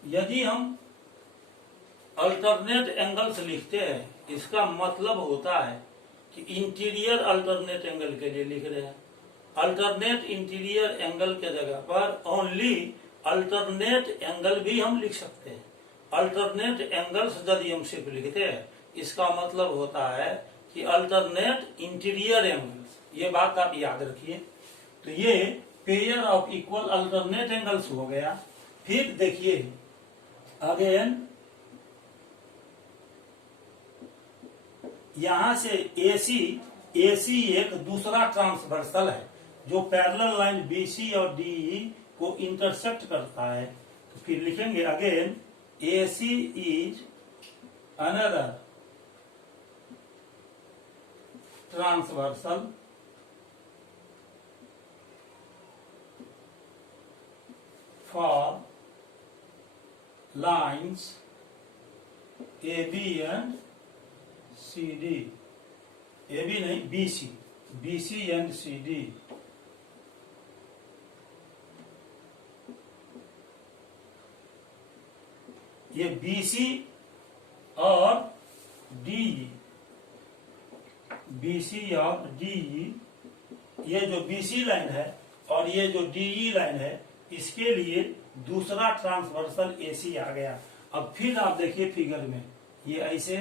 यदि हम अल्टरनेट एंगल्स लिखते हैं, इसका मतलब होता है कि इंटीरियर अल्टरनेट एंगल के लिए लिख रहे हैं। अल्टरनेट इंटीरियर एंगल के जगह पर ओनली अल्टरनेट एंगल भी हम लिख सकते हैं। अल्टरनेट एंगल्स यदि हम सिर्फ लिखते हैं, इसका मतलब होता है कि अल्टरनेट इंटीरियर एंगल्स। ये बात आप याद रखिए। तो ये pair of equal alternate angles हो गया। फिर देखिए अगेन यहां से AC एक दूसरा ट्रांसवर्सल है जो पैरेलल लाइन BC और DE को इंटरसेक्ट करता है। तो फिर लिखेंगे again AC is another transversal for lines AB and CD, AB नहीं BC and CD। ये BC और DE, BC और DE, ये जो BC लाइन है और ये जो DE लाइन है, इसके लिए दूसरा ट्रांसवर्सल AC आ गया। अब फिर आप देखिए फिगर में ये ऐसे,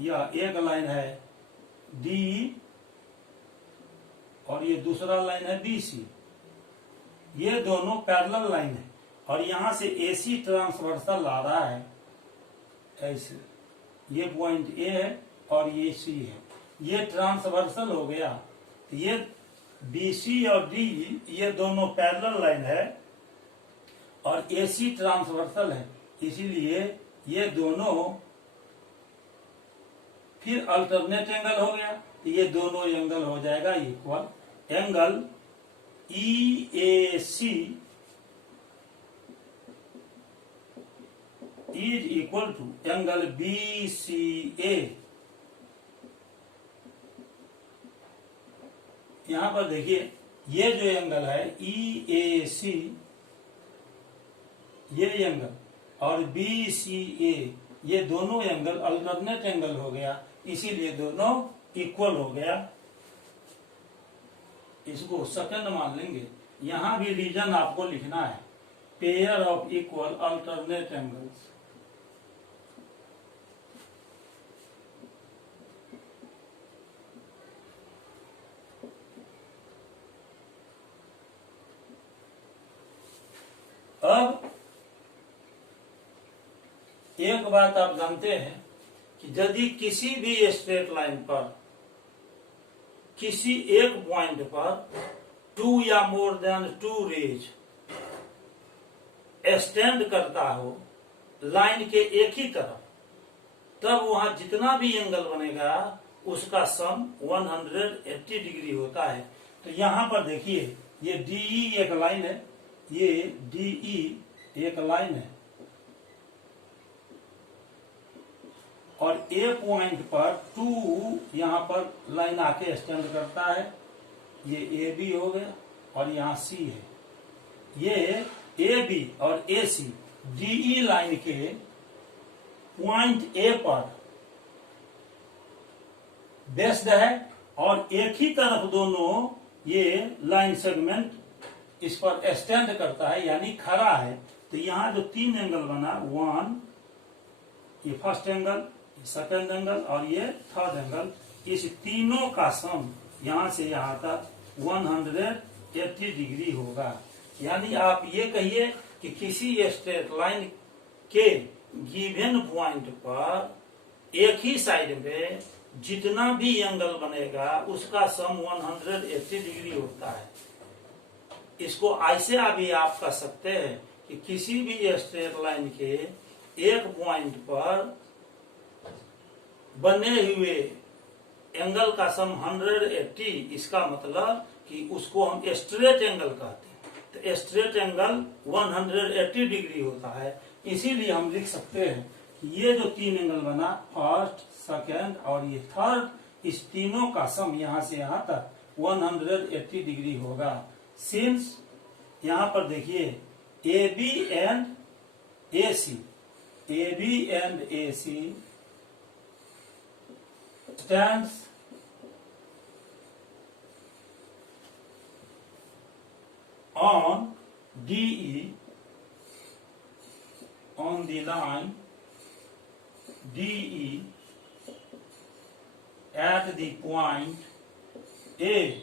यह एक लाइन है DE और ये दूसरा लाइन है BC। ये दोनों पैरेलल लाइन है और यहां से AC ट्रांसवर्सल आ रहा है ऐसे। ये पॉइंट A है और ये C है, ये ट्रांसवर्सल हो गया। तो ये BC और DE ये दोनों पैरेलल लाइन है और AC ट्रांसवर्सल है, इसीलिए ये दोनों फिर अल्टरनेट एंगल हो गया। तो ये दोनों एंगल हो जाएगा equal. Angle EAC is equal to angle BCA। यहां पर देखिए ये जो एंगल है EAC ये एंगल और BCA ये दोनों एंगल अल्टरनेट एंगल हो गया, इसीलिए दोनों इक्वल हो गया। इसको सेकंड मान लेंगे। यहां भी रीजन आपको लिखना है pair of equal alternate angles. अब एक बात आप जानते हैं कि यदि किसी भी स्ट्रेट लाइन पर किसी एक पॉइंट पर 2 या मोर देन 2 रेज एक्सटेंड करता हो लाइन के एक ही तरफ, तब वहां जितना भी एंगल बनेगा उसका सम 180 डिग्री होता है। तो यहां पर देखिए ये DE एक लाइन है, ये DE एक लाइन है और A पॉइंट पर 2 यहां पर लाइन आके स्टैंड करता है। ये AB हो गया और यहां C है। ये AB और AC DE लाइन के पॉइंट A पर बेस्ड है और एक ही तरफ दोनों ये लाइन सेगमेंट इस पर स्टैंड करता है, यानी खड़ा है। तो यहां जो 3 एंगल बना, 1 ये फर्स्ट एंगल, सेकंड एंगल और ये थर्ड एंगल, इस तीनों का सम यहां से यहां तक 180 डिग्री होगा। यानी आप ये कहिए कि किसी स्ट्रेट लाइन के गिवन पॉइंट पर एक ही साइड में जितना भी एंगल बनेगा उसका सम 180 डिग्री होता है। इसको ऐसे अभी आप कह सकते हैं कि किसी भी स्ट्रेट लाइन के एक पॉइंट पर बने हुए एंगल का सम 180, इसका मतलब कि उसको हम स्ट्रेट एंगल कहते हैं। तो स्ट्रेट एंगल 180 डिग्री होता है। इसीलिए हम लिख सकते हैं कि ये जो तीन एंगल बना, फर्स्ट, सेकेंड और ये थर्ड, इस तीनों का सम यहां से यहां तक 180 डिग्री होगा। सिंस यहां पर देखिए A B and A C, A B and A C stands on DE, on the line DE at the point A,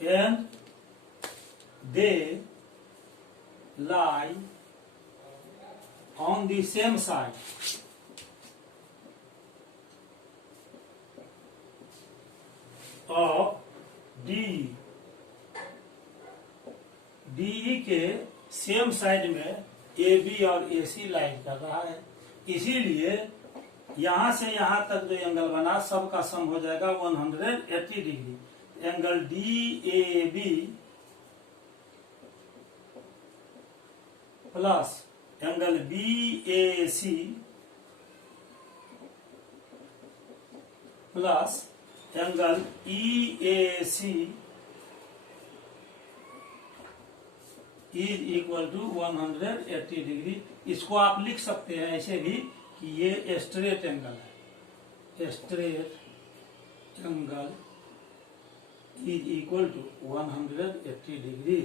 and they lie on the same side of DE, DE के same side में AB और AC line कर रहा है। इसीलिए यहां से यहां तक जो एंगल बना सबका सम हो जाएगा 180 degree. Angle DAB plus angle BAC plus angle EAC is equal to 180 degree. इसको आप लिख सकते हैं ऐसे भी कि ये स्ट्रेट एंगल है, straight angle is equal to 180 degree.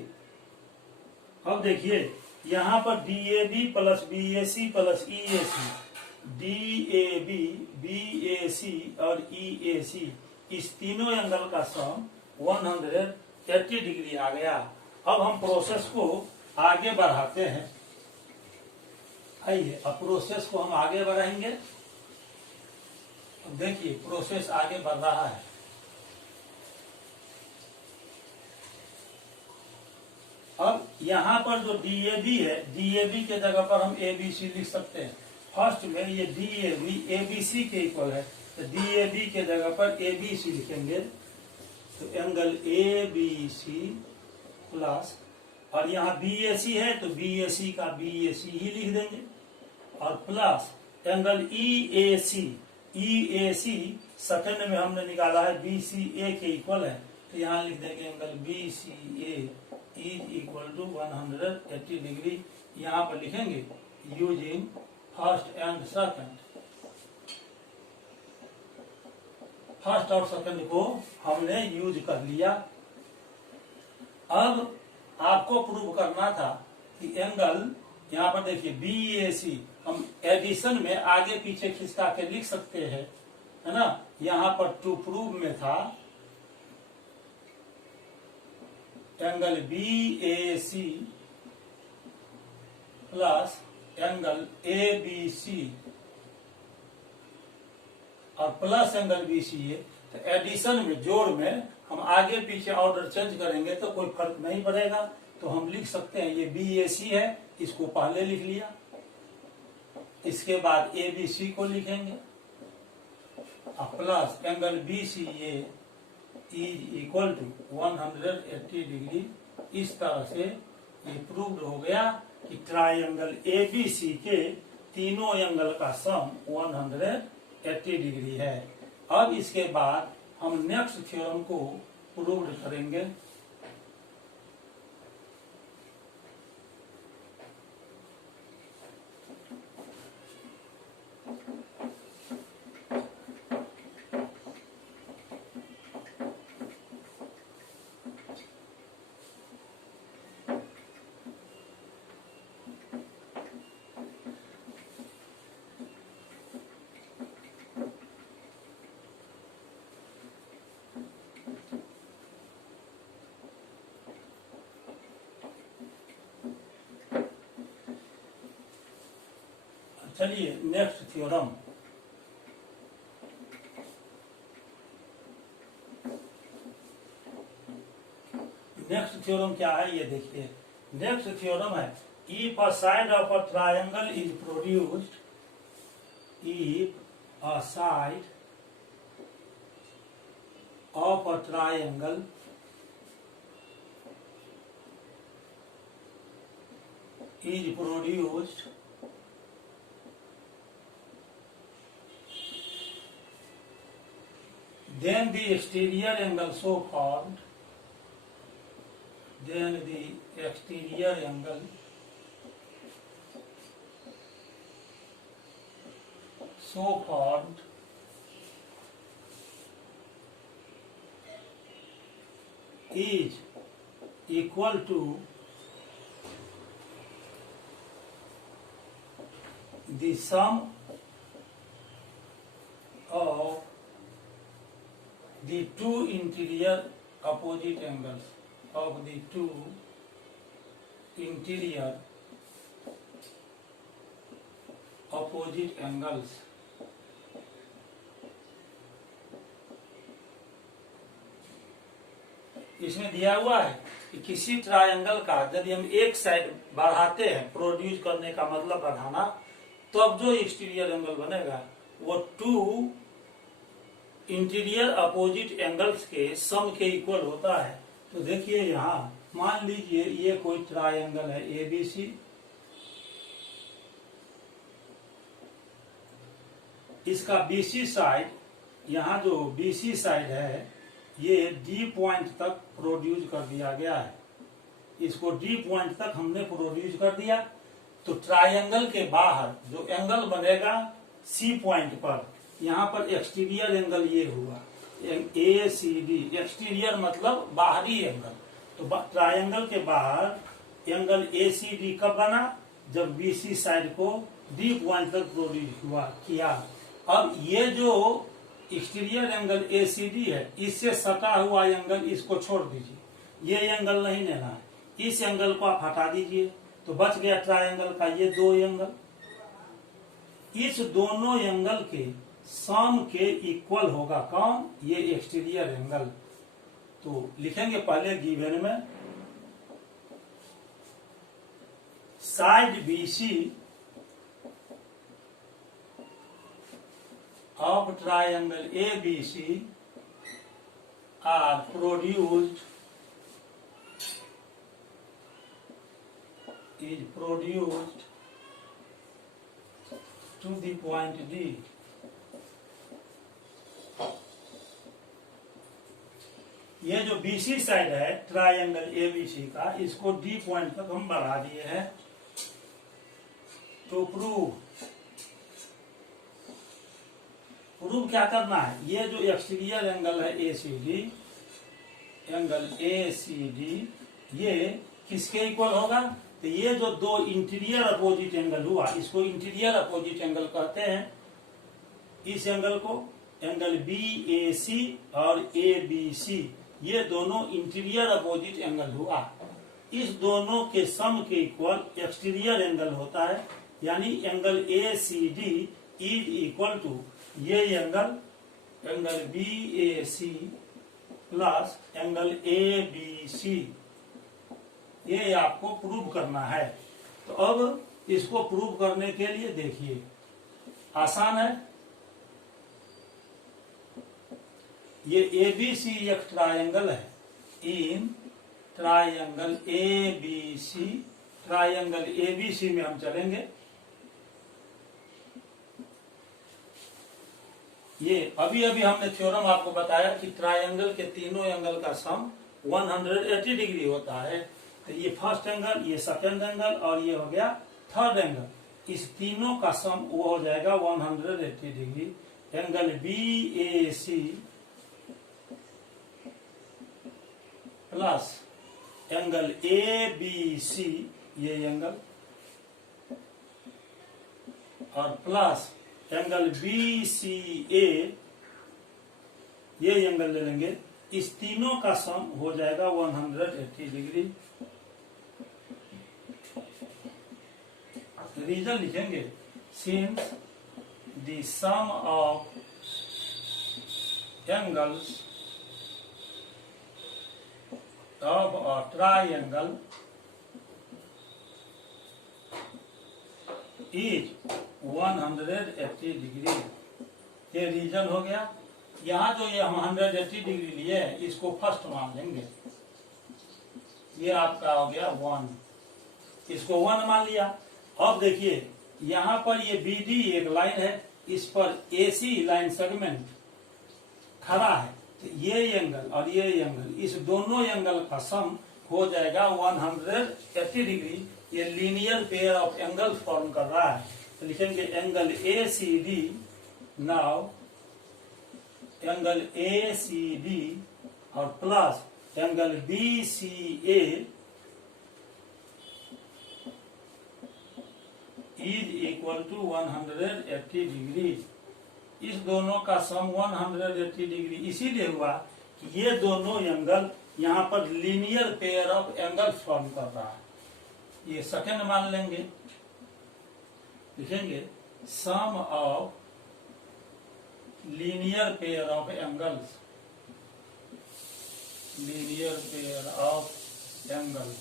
अब देखिए यहां पर DAB plus BAC plus EAC, DAB, BAC और EAC, इस तीनों एंगल का सम 180 डिग्री आ गया। अब हम प्रोसेस को आगे बढ़ाते हैं। आइए अब प्रोसेस को हम आगे बढ़ाएंगे। अब देखिए प्रोसेस आगे बढ़ रहा है। अब यहाँ पर जो DAB है, DAB के जगह पर हम ABC लिख सकते हैं। फर्स्ट में ये DAB ABC के इक्वल है, तो DAB के जगह पर ABC लिखेंगे। तो एंगल ABC प्लस, और यहाँ BAC है तो BAC का BAC ही लिख देंगे, और plus angle EAC, EAC second में हमने निकाला है BCA के इक्वल है, तो यहाँ लिख देंगे angle BCA is equal to 180 degree. यहाँ पर लिखेंगे using first and second. First और सेकंड को हमने यूज कर लिया। अब आपको प्रूव करना था कि एंगल, यहाँ पर देखिए BAC हम एडिशन में आगे पीछे खिसका के लिख सकते हैं, है ना। यहाँ पर टू प्रूव में था angle BAC plus angle ABC और प्लस एंगल BCA। तो एडिशन में, जोड़ में हम आगे पीछे ऑर्डर चेंज करेंगे तो कोई फर्क नहीं पड़ेगा। तो हम लिख सकते हैं ये BAC है, इसको पहले लिख लिया, इसके बाद ABC को लिखेंगे और plus angle BCA is equal to 180 degree. इस तरह से ये प्रूव्ड हो गया कि ट्राइंगल ABC के तीनों एंगल का सम 180 डिग्री है। अब इसके बाद हम नेक्स्ट थ्योरम को प्रूव्ड करेंगे। चलिए नेक्स्ट थ्योरम। नेक्स्ट थ्योरम क्या है ये देखिए। नेक्स्ट थ्योरम है if a side of a triangle is produced, if a side of a triangle is produced, then the exterior angle so formed, then the exterior angle so formed is equal to the sum of the two interior opposite angles of the two interior opposite angles इसमें दिया हुआ है कि किसी triangle का यदि हम एक साइड बढ़ाते हैं, प्रोड्यूस करने का मतलब बढ़ाना, तब जो एक्सटीरियर एंगल बनेगा वो टू इंटीरियर अपोजिट एंगल्स के सम के इक्वल होता है। तो देखिए यहाँ मान लीजिए ये कोई ट्रायंगल है एबीसी, इसका बीसी साइड, यहाँ जो बीसी साइड है ये डी पॉइंट तक प्रोड्यूस कर दिया गया है। इसको डी पॉइंट तक हमने प्रोड्यूस कर दिया, तो ट्रायंगल के बाहर जो एंगल बनेगा सी पॉइंट पर, यहाँ पर एक्सटीरियर एंगल ये हुआ ए सी डी। एक्सटीरियर मतलब बाहरी एंगल। तो ट्रायंगल के बाहर एंगल ए सी डी कब बना? जब बीसी साइड को डी पॉइंट तक प्रोड्यूस हुआ किया। अब ये जो exterior angle A C D है, इससे सटा हुआ एंगल इसको छोड़ दीजिए, ये एंगल नहीं लेना है, इस एंगल को आप हटा दीजिए, तो बच गया ट्रायंगल का ये दो एंगल। इस दोनों एंगल के सम के इक्वल होगा कौन? ये एक्सटीरियर एंगल। तो लिखेंगे पहले गिवन में side BC of triangle A B C are produced is produced to the point D. ये जो BC साइड है ट्रायंगल ABC का, इसको D पॉइंट तक हम बढ़ा दिए हैं। तो प्रूव क्या करना है? ये जो एक्सटीरियर एंगल है ACD, एंगल ACD, ये किसके इक्वल होगा? तो ये जो दो इंटीरियर अपोजिट एंगल हुआ, इसको इंटीरियर अपोजिट एंगल कहते हैं। इस एंगल को एंगल BAC और ABC, ये दोनों इंटीरियर अपोजिट एंगल हुआ। इस दोनों के सम के इक्वल एक्सटीरियर एंगल होता है, यानी angle ACD is equal to ये angle BAC plus angle ABC। ये आपको प्रूव करना है। तो अब इसको प्रूव करने के लिए देखिए आसान है। ये ABC एक ट्रायंगल है। In triangle ABC, triangle ABC में हम चलेंगे। ये अभी हमने थ्योरम आपको बताया कि ट्रायंगल के तीनों एंगल का सम 180 डिग्री होता है। तो ये फर्स्ट एंगल, ये सेकंड एंगल और ये हो गया थर्ड एंगल। इस तीनों का सम वो हो जाएगा 180 degree. Angle BAC plus angle ABC, ये एंगल, और प्लस एंगल BCA, ये एंगल ले लेंगे। इस तीनों का सम हो जाएगा 180 डिग्री। रीजन लिखेंगे since the sum of angles of a triangle is 180 degree. ये रीजन हो गया। यहाँ जो ये हम 180 डिग्री लिए हैं, इसको फर्स्ट मान लेंगे। ये आपका हो गया 1, इसको 1 मान लिया। अब देखिए यहाँ पर ये BD एक लाइन है, इस पर AC लाइन सेगमेंट खड़ा है, तो ये एंगल और ये एंगल, इस दोनों एंगल का सम हो जाएगा 180 डिग्री। ये linear pair of angle form कर रहा है, तो लिखेंगे angle ACD। Now angle ACD और plus angle BCA is equal to 180 degree. इस दोनों का सम 180 डिग्री इसीलिए हुआ कि ये दोनों एंगल यहाँ पर linear pair of angle form कर रहा है। ये सेकंड मान लेंगे, लिखेंगे sum of linear pair of angles, linear pair of angle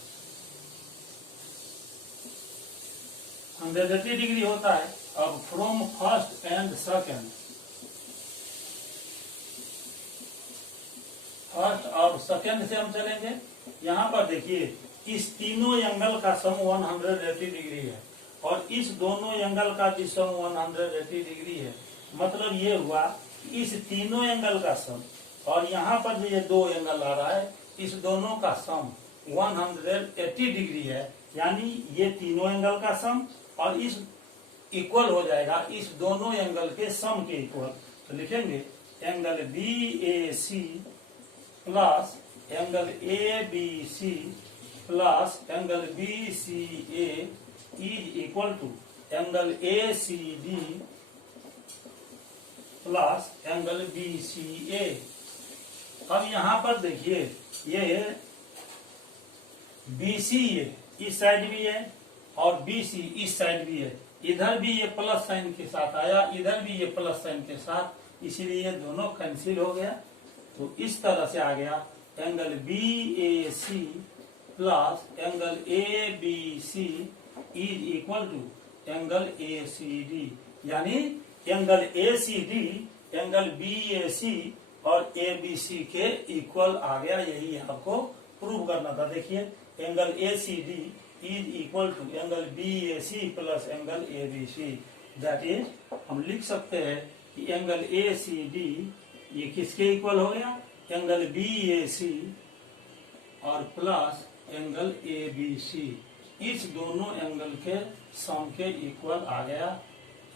180 degree होता है। अब from first and second, first और सेकंड से हम चलेंगे। यहाँ पर देखिए इस तीनों एंगल का सम 180 डिग्री है और इस दोनों एंगल का भी सम 180 डिग्री है। मतलब ये हुआ कि इस तीनों एंगल का सम और यहाँ पर जो ये दो एंगल आ रहा है, इस दोनों का सम 180 डिग्री है। यानी ये तीनों एंगल का सम और इस इक्वल हो जाएगा इस दोनों एंगल के सम के इक्वल। तो लिखेंगे angle BAC plus angle ABC plus angle BCA is equal to angle ACD plus angle BCA। अब यहाँ पर देखिए ये BCA इस साइड भी है और BC इस साइड भी है। इधर भी ये प्लस साइन के साथ आया, इधर भी ये प्लस साइन के साथ, इसीलिए ये दोनों कैंसिल हो गया। तो इस तरह से आ गया angle BAC plus angle ABC is equal to angle ACD। यानी एंगल ACD एंगल BAC और ABC के इक्वल आ गया। यही आपको प्रूव करना था। देखिए angle ACD is equal to angle BAC plus angle ABC। That is हम लिख सकते हैं कि एंगल ACD ये किसके इक्वल हो गया, एंगल BAC और प्लस एंगल ABC। इस दोनों एंगल के सम के इक्वल आ गया।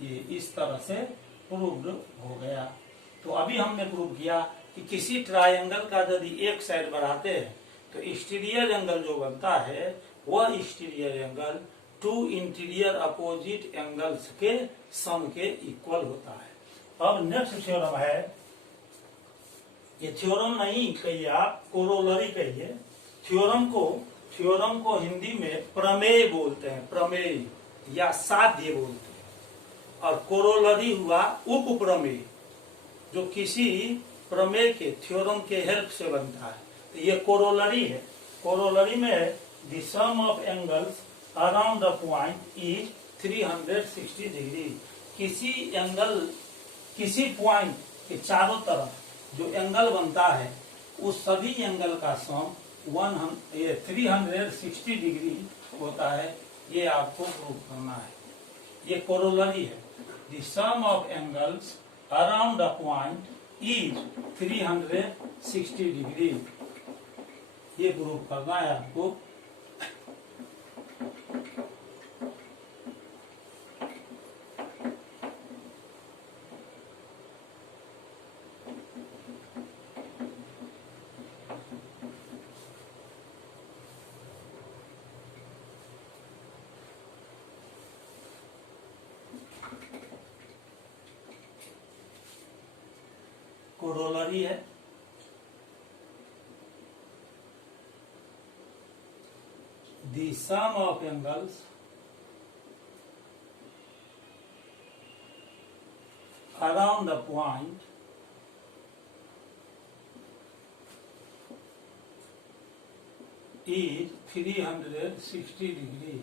ये इस तरह से प्रूव्ड हो गया। तो अभी हमने प्रूव किया कि किसी ट्रायंगल का यदि एक साइड बढ़ाते हैं तो एक्सटीरियर एंगल जो बनता है वह exterior angle two interior opposite angles के सम के इक्वल होता है। अब नेक्स्ट थ्योरम है, ये थ्योरम नहीं कहिए आप, कोरोलरी कहिए। थ्योरम को हिंदी में प्रमेय बोलते हैं, प्रमेय या साध्य बोलते हैं। और कोरोलरी हुआ उप प्रमेय, जो किसी प्रमेय के थ्योरम के हेल्प से बनता है। तो ये कोरोलरी है। कोरोलरी में है the sum of angles around the point is 360 degree. किसी पॉइंट के चारों तरफ जो एंगल बनता है उस सभी एंगल का सम 360 डिग्री होता है। ये आपको प्रूव करना है। ये कोरोलरी है। The sum of angles around the point is 360 degree. ये प्रूव करना है आपको। कोरोलरी है the sum of angles around the point is 360 degree.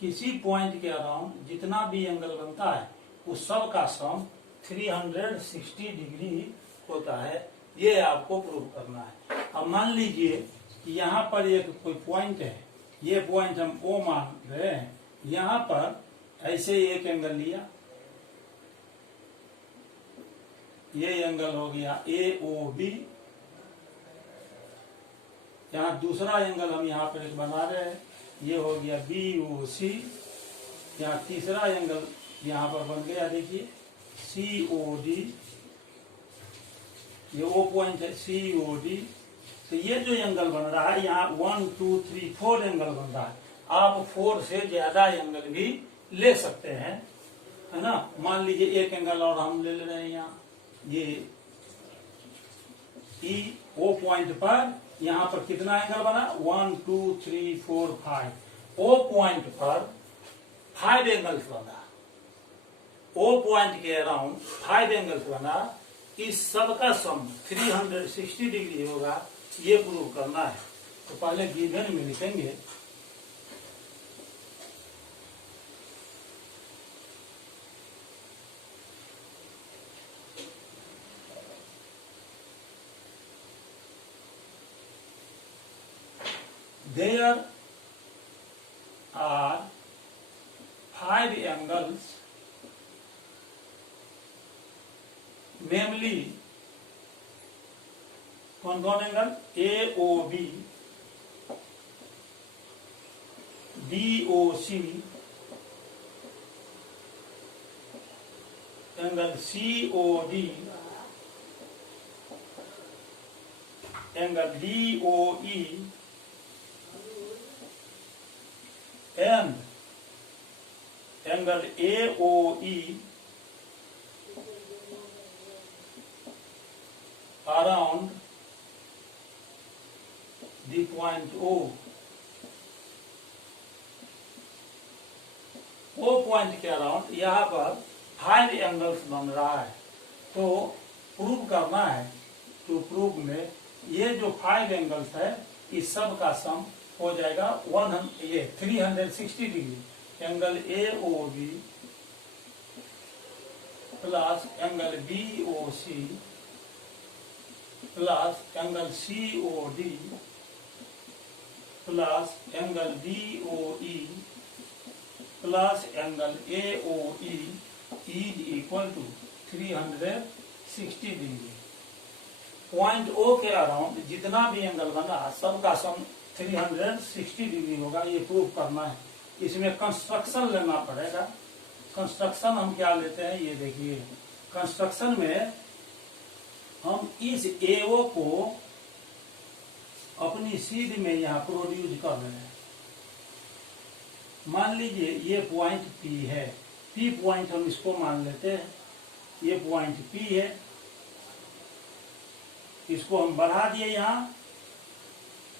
किसी पॉइंट के अराउंड जितना भी एंगल बनता है उस सब का सम 360 डिग्री होता है। ये आपको प्रूव करना है। अब मान लीजिए कि यहाँ पर एक कोई पॉइंट है, ये पॉइंट हम O मान रहे हैं। यहाँ पर ऐसे एक एंगल लिया, ये एंगल हो गया AOB। यहाँ दूसरा एंगल हम यहाँ पर एक बना रहे हैं, ये हो गया BOC। यहाँ तीसरा एंगल यहाँ पर बन गया, देखिए COD। ये O पॉइंट है COD। तो ये जो एंगल बन रहा है यहाँ 1 2 3 4 एंगल बन रहा है। आप 4 से ज्यादा एंगल भी ले सकते हैं, है ना। मान लीजिए एक एंगल और हम ले रहे हैं यहाँ, ये O पॉइंट पर यहाँ पर कितना एंगल बना 1 2 3 4 5। O पॉइंट पर 5 एंगल्स बना, O पॉइंट के अराउंड 5 एंगल्स बना। इस सब का सम 360 डिग्री होगा, ये प्रूव करना है। तो पहले गिवन में लिखेंगे there are 5 angles, namely कौन कौन angle AOB, BOC, angle COD, angle DOE and angle AOE around the point O point के अराउंड यहाँ पर 5 एंगल्स बन रहा है। तो प्रूव करना है। टू प्रूव में ये जो 5 एंगल्स है इस सब का सम हो जाएगा 360 degree. Angle AOB plus angle BOC plus angle COD plus angle DOE plus angle AOE is equal to 360 degree. Point O के अराउंड जितना भी एंगल बना सबका सम 360 डिग्री होगा, ये प्रूव करना है। इसमें कंस्ट्रक्शन लेना पड़ेगा। कंस्ट्रक्शन हम क्या लेते हैं, ये देखिए। कंस्ट्रक्शन में हम इस AO को अपनी सीध में यहाँ प्रोड्यूस कर रहे हैं। मान लीजिए ये पॉइंट P है, P पॉइंट हम इसको मान लेते हैं। ये पॉइंट P है, इसको हम बढ़ा दिए यहाँ।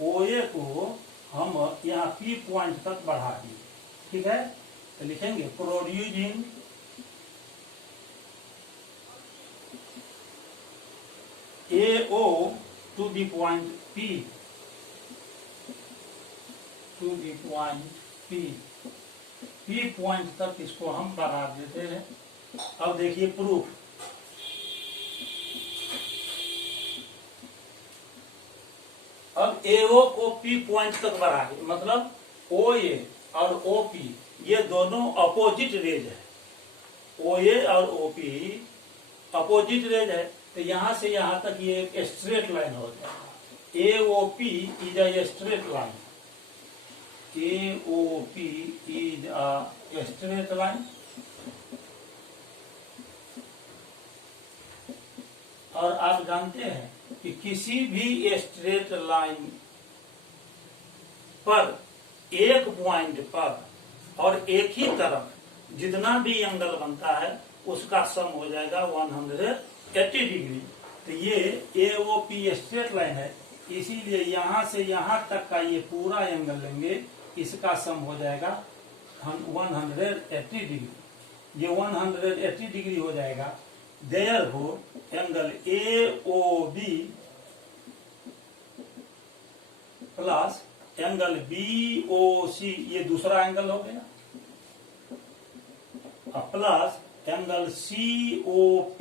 OA को हम यहाँ P पॉइंट तक बढ़ा दिए, ठीक है। तो लिखेंगे producing AO to the point P, to the point P point तक इसको हम बढ़ा देते हैं। अब देखिए प्रूफ। अब AO को P पॉइंट तक बढ़ा दे, मतलब OA और OP ये दोनों अपोजिट रेज है। OA और OP अपोजिट रेज है, तो यहां से यहां तक ये एक स्ट्रेट लाइन हो जाएगा। AOP is a straight line, AOP is a straight line. और आप जानते हैं कि किसी भी स्ट्रेट लाइन पर एक पॉइंट पर और एक ही तरफ जितना भी एंगल बनता है उसका सम हो जाएगा 180 डिग्री। तो ये AOP स्ट्रेट लाइन है, इसीलिए यहां से यहां तक का ये पूरा एंगल लेंगे, इसका सम हो जाएगा 180 डिग्री। ये 180 डिग्री हो जाएगा। Therefore angle AOB plus angle BOC, ये दूसरा एंगल हो गया, प्लस एंगल COP,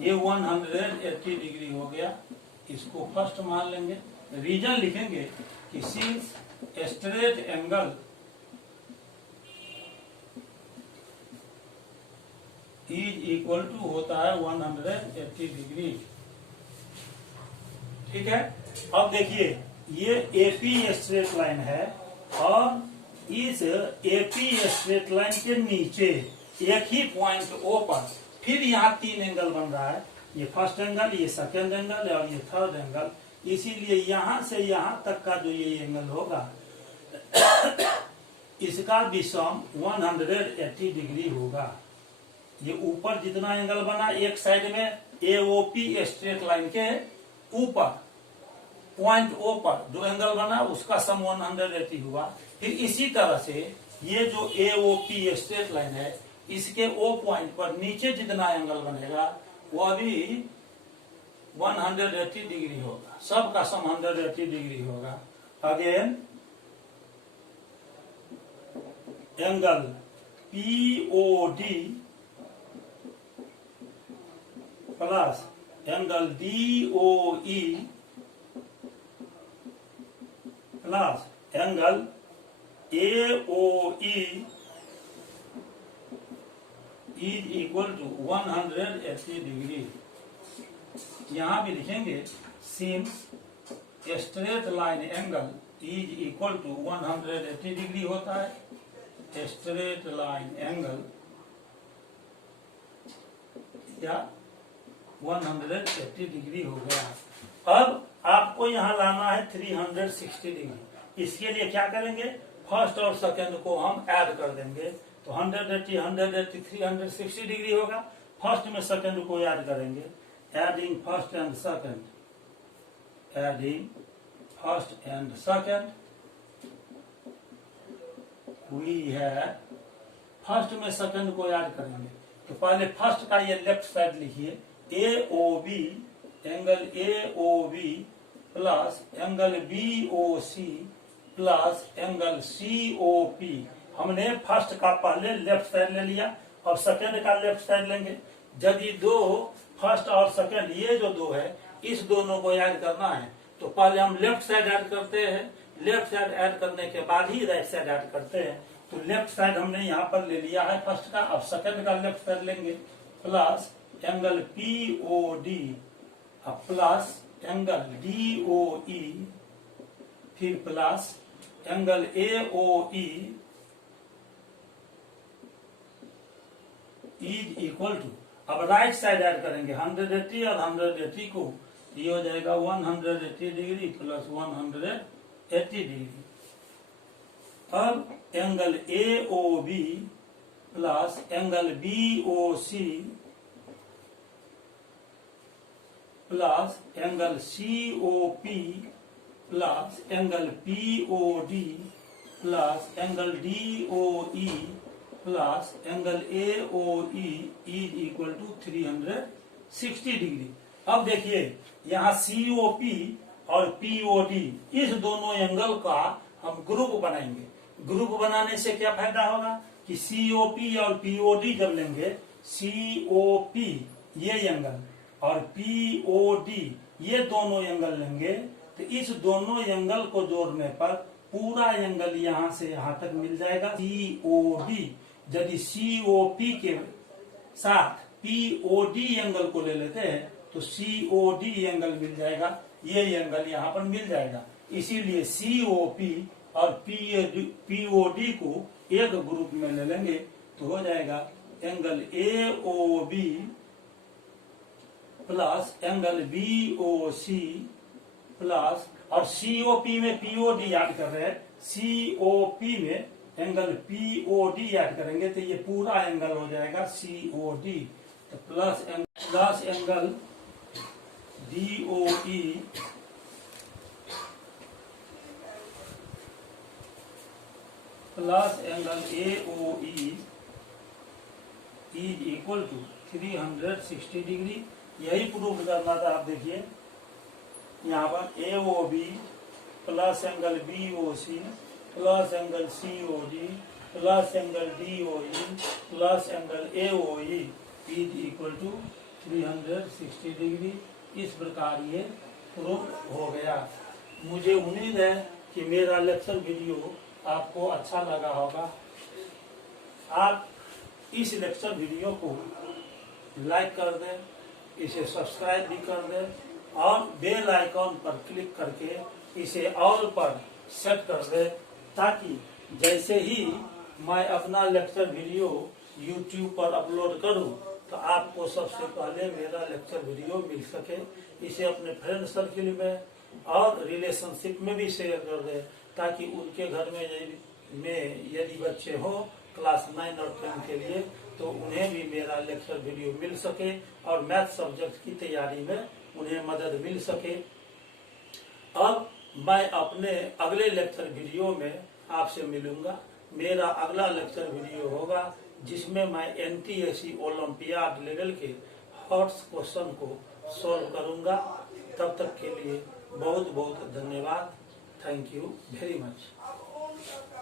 ये 180 डिग्री हो गया। इसको फर्स्ट मान लेंगे। रीजन लिखेंगे कि since straight angle is equal to होता है 180 डिग्री। ठीक है। अब देखिए ये AP स्ट्रेट लाइन है और इस AP स्ट्रेट लाइन के नीचे एक ही पॉइंट O पर फिर यहाँ 3 एंगल बन रहा है। ये फर्स्ट एंगल, ये सेकेंड एंगल और ये थर्ड एंगल। इसीलिए यहां से यहां तक का जो ये एंगल होगा इसका भी सम 180 डिग्री होगा। ये ऊपर जितना एंगल बना एक साइड में AOP स्ट्रेट लाइन के ऊपर पॉइंट O पर जो एंगल बना उसका सम 180 हुआ। फिर इसी तरह से ये जो AOP स्ट्रेट लाइन है इसके O पॉइंट पर नीचे जितना एंगल बनेगा वह भी 180 डिग्री होगा। सबका सम 180 डिग्री होगा। Again angle POD plus angle DOE plus angle AOE is equal to 180 degree. यहां भी लिखेंगे since straight line angle is equal to 180 degree होता है। स्ट्रेट लाइन एंगल या 180 डिग्री हो गया। अब आपको यहां लाना है 360 डिग्री। इसके लिए क्या करेंगे, फर्स्ट और सेकंड को हम ऐड कर देंगे तो 180 180 360 डिग्री होगा। फर्स्ट में सेकंड को ऐड करेंगे। Adding first and second, adding first and second we है। फर्स्ट में सेकंड को ऐड करेंगे तो पहले फर्स्ट का ये लेफ्ट साइड लिखिए। AOB angle AOB plus angle BOC plus angle COP। हमने फर्स्ट का पहले लेफ्ट साइड ले लिया और सेकंड का लेफ्ट साइड लेंगे। यदि दो फर्स्ट और सेकंड ये जो दो है इस दोनों को ऐड करना है तो पहले हम लेफ्ट साइड ऐड करते हैं। लेफ्ट साइड ऐड करने के बाद ही राइट साइड ऐड करते हैं। तो लेफ्ट साइड हमने यहाँ पर ले लिया है फर्स्ट का। अब सेकंड का लेफ्ट साइड लेंगे plus angle POD plus angle DOE फिर plus angle AOE is equal to, अब राइट साइड ऐड करेंगे 180 और 180 को, ये हो जाएगा 180 डिग्री प्लस 180 डिग्री। अब angle AOB plus angle BOC plus angle COP plus angle POD plus angle DOE plus angle AOE is equal to 360 degree. अब देखिए यहाँ COP और POD इस दोनों एंगल का हम ग्रुप बनाएंगे। ग्रुप बनाने से क्या फायदा होगा कि COP और POD जब लेंगे, COP ये एंगल और POD ये दोनों एंगल लेंगे तो इस दोनों एंगल को जोड़ने पर पूरा एंगल यहाँ से यहाँ तक मिल जाएगा COD। यदि COP के साथ POD एंगल को ले लेते हैं तो COD एंगल मिल जाएगा। ये एंगल यहाँ पर मिल जाएगा। इसीलिए COP और POD को एक ग्रुप में ले लेंगे तो हो जाएगा angle AOB plus angle BOC plus, और COP में POD ऐड कर रहे हैं, COP में एंगल POD ऐड करेंगे तो ये पूरा एंगल हो जाएगा COD। तो plus angle DOE plus angle AOE is equal to 360 degree. यही प्रूव करना था। आप देखिए यहाँ पर AOB plus angle BOC plus angle COD plus angle DOE plus angle AOE is equal to 360 degree. इस प्रकार ये प्रूव हो गया। मुझे उम्मीद है कि मेरा लेक्चर वीडियो आपको अच्छा लगा होगा। आप इस लेक्चर वीडियो को लाइक कर दें, इसे सब्सक्राइब भी कर दें और बेल आइकॉन पर क्लिक करके इसे ऑल पर सेट कर दें, ताकि जैसे ही मैं अपना लेक्चर वीडियो YouTube पर अपलोड करूं तो आपको सबसे पहले मेरा लेक्चर वीडियो मिल सके। इसे अपने फ्रेंड सर्किल में और रिलेशनशिप में भी शेयर कर दें, ताकि उनके घर में यदि बच्चे हो क्लास 9 और 10 के लिए, तो उन्हें भी मेरा लेक्चर वीडियो मिल सके और मैथ सब्जेक्ट की तैयारी में उन्हें मदद मिल सके। अब मैं अपने अगले लेक्चर वीडियो में आपसे मिलूंगा। मेरा अगला लेक्चर वीडियो होगा जिसमें मैं NTSC ओलंपियाड लेवल के हॉट क्वेश्चन को सॉल्व करूंगा। तब तक के लिए बहुत बहुत धन्यवाद। Thank you very much.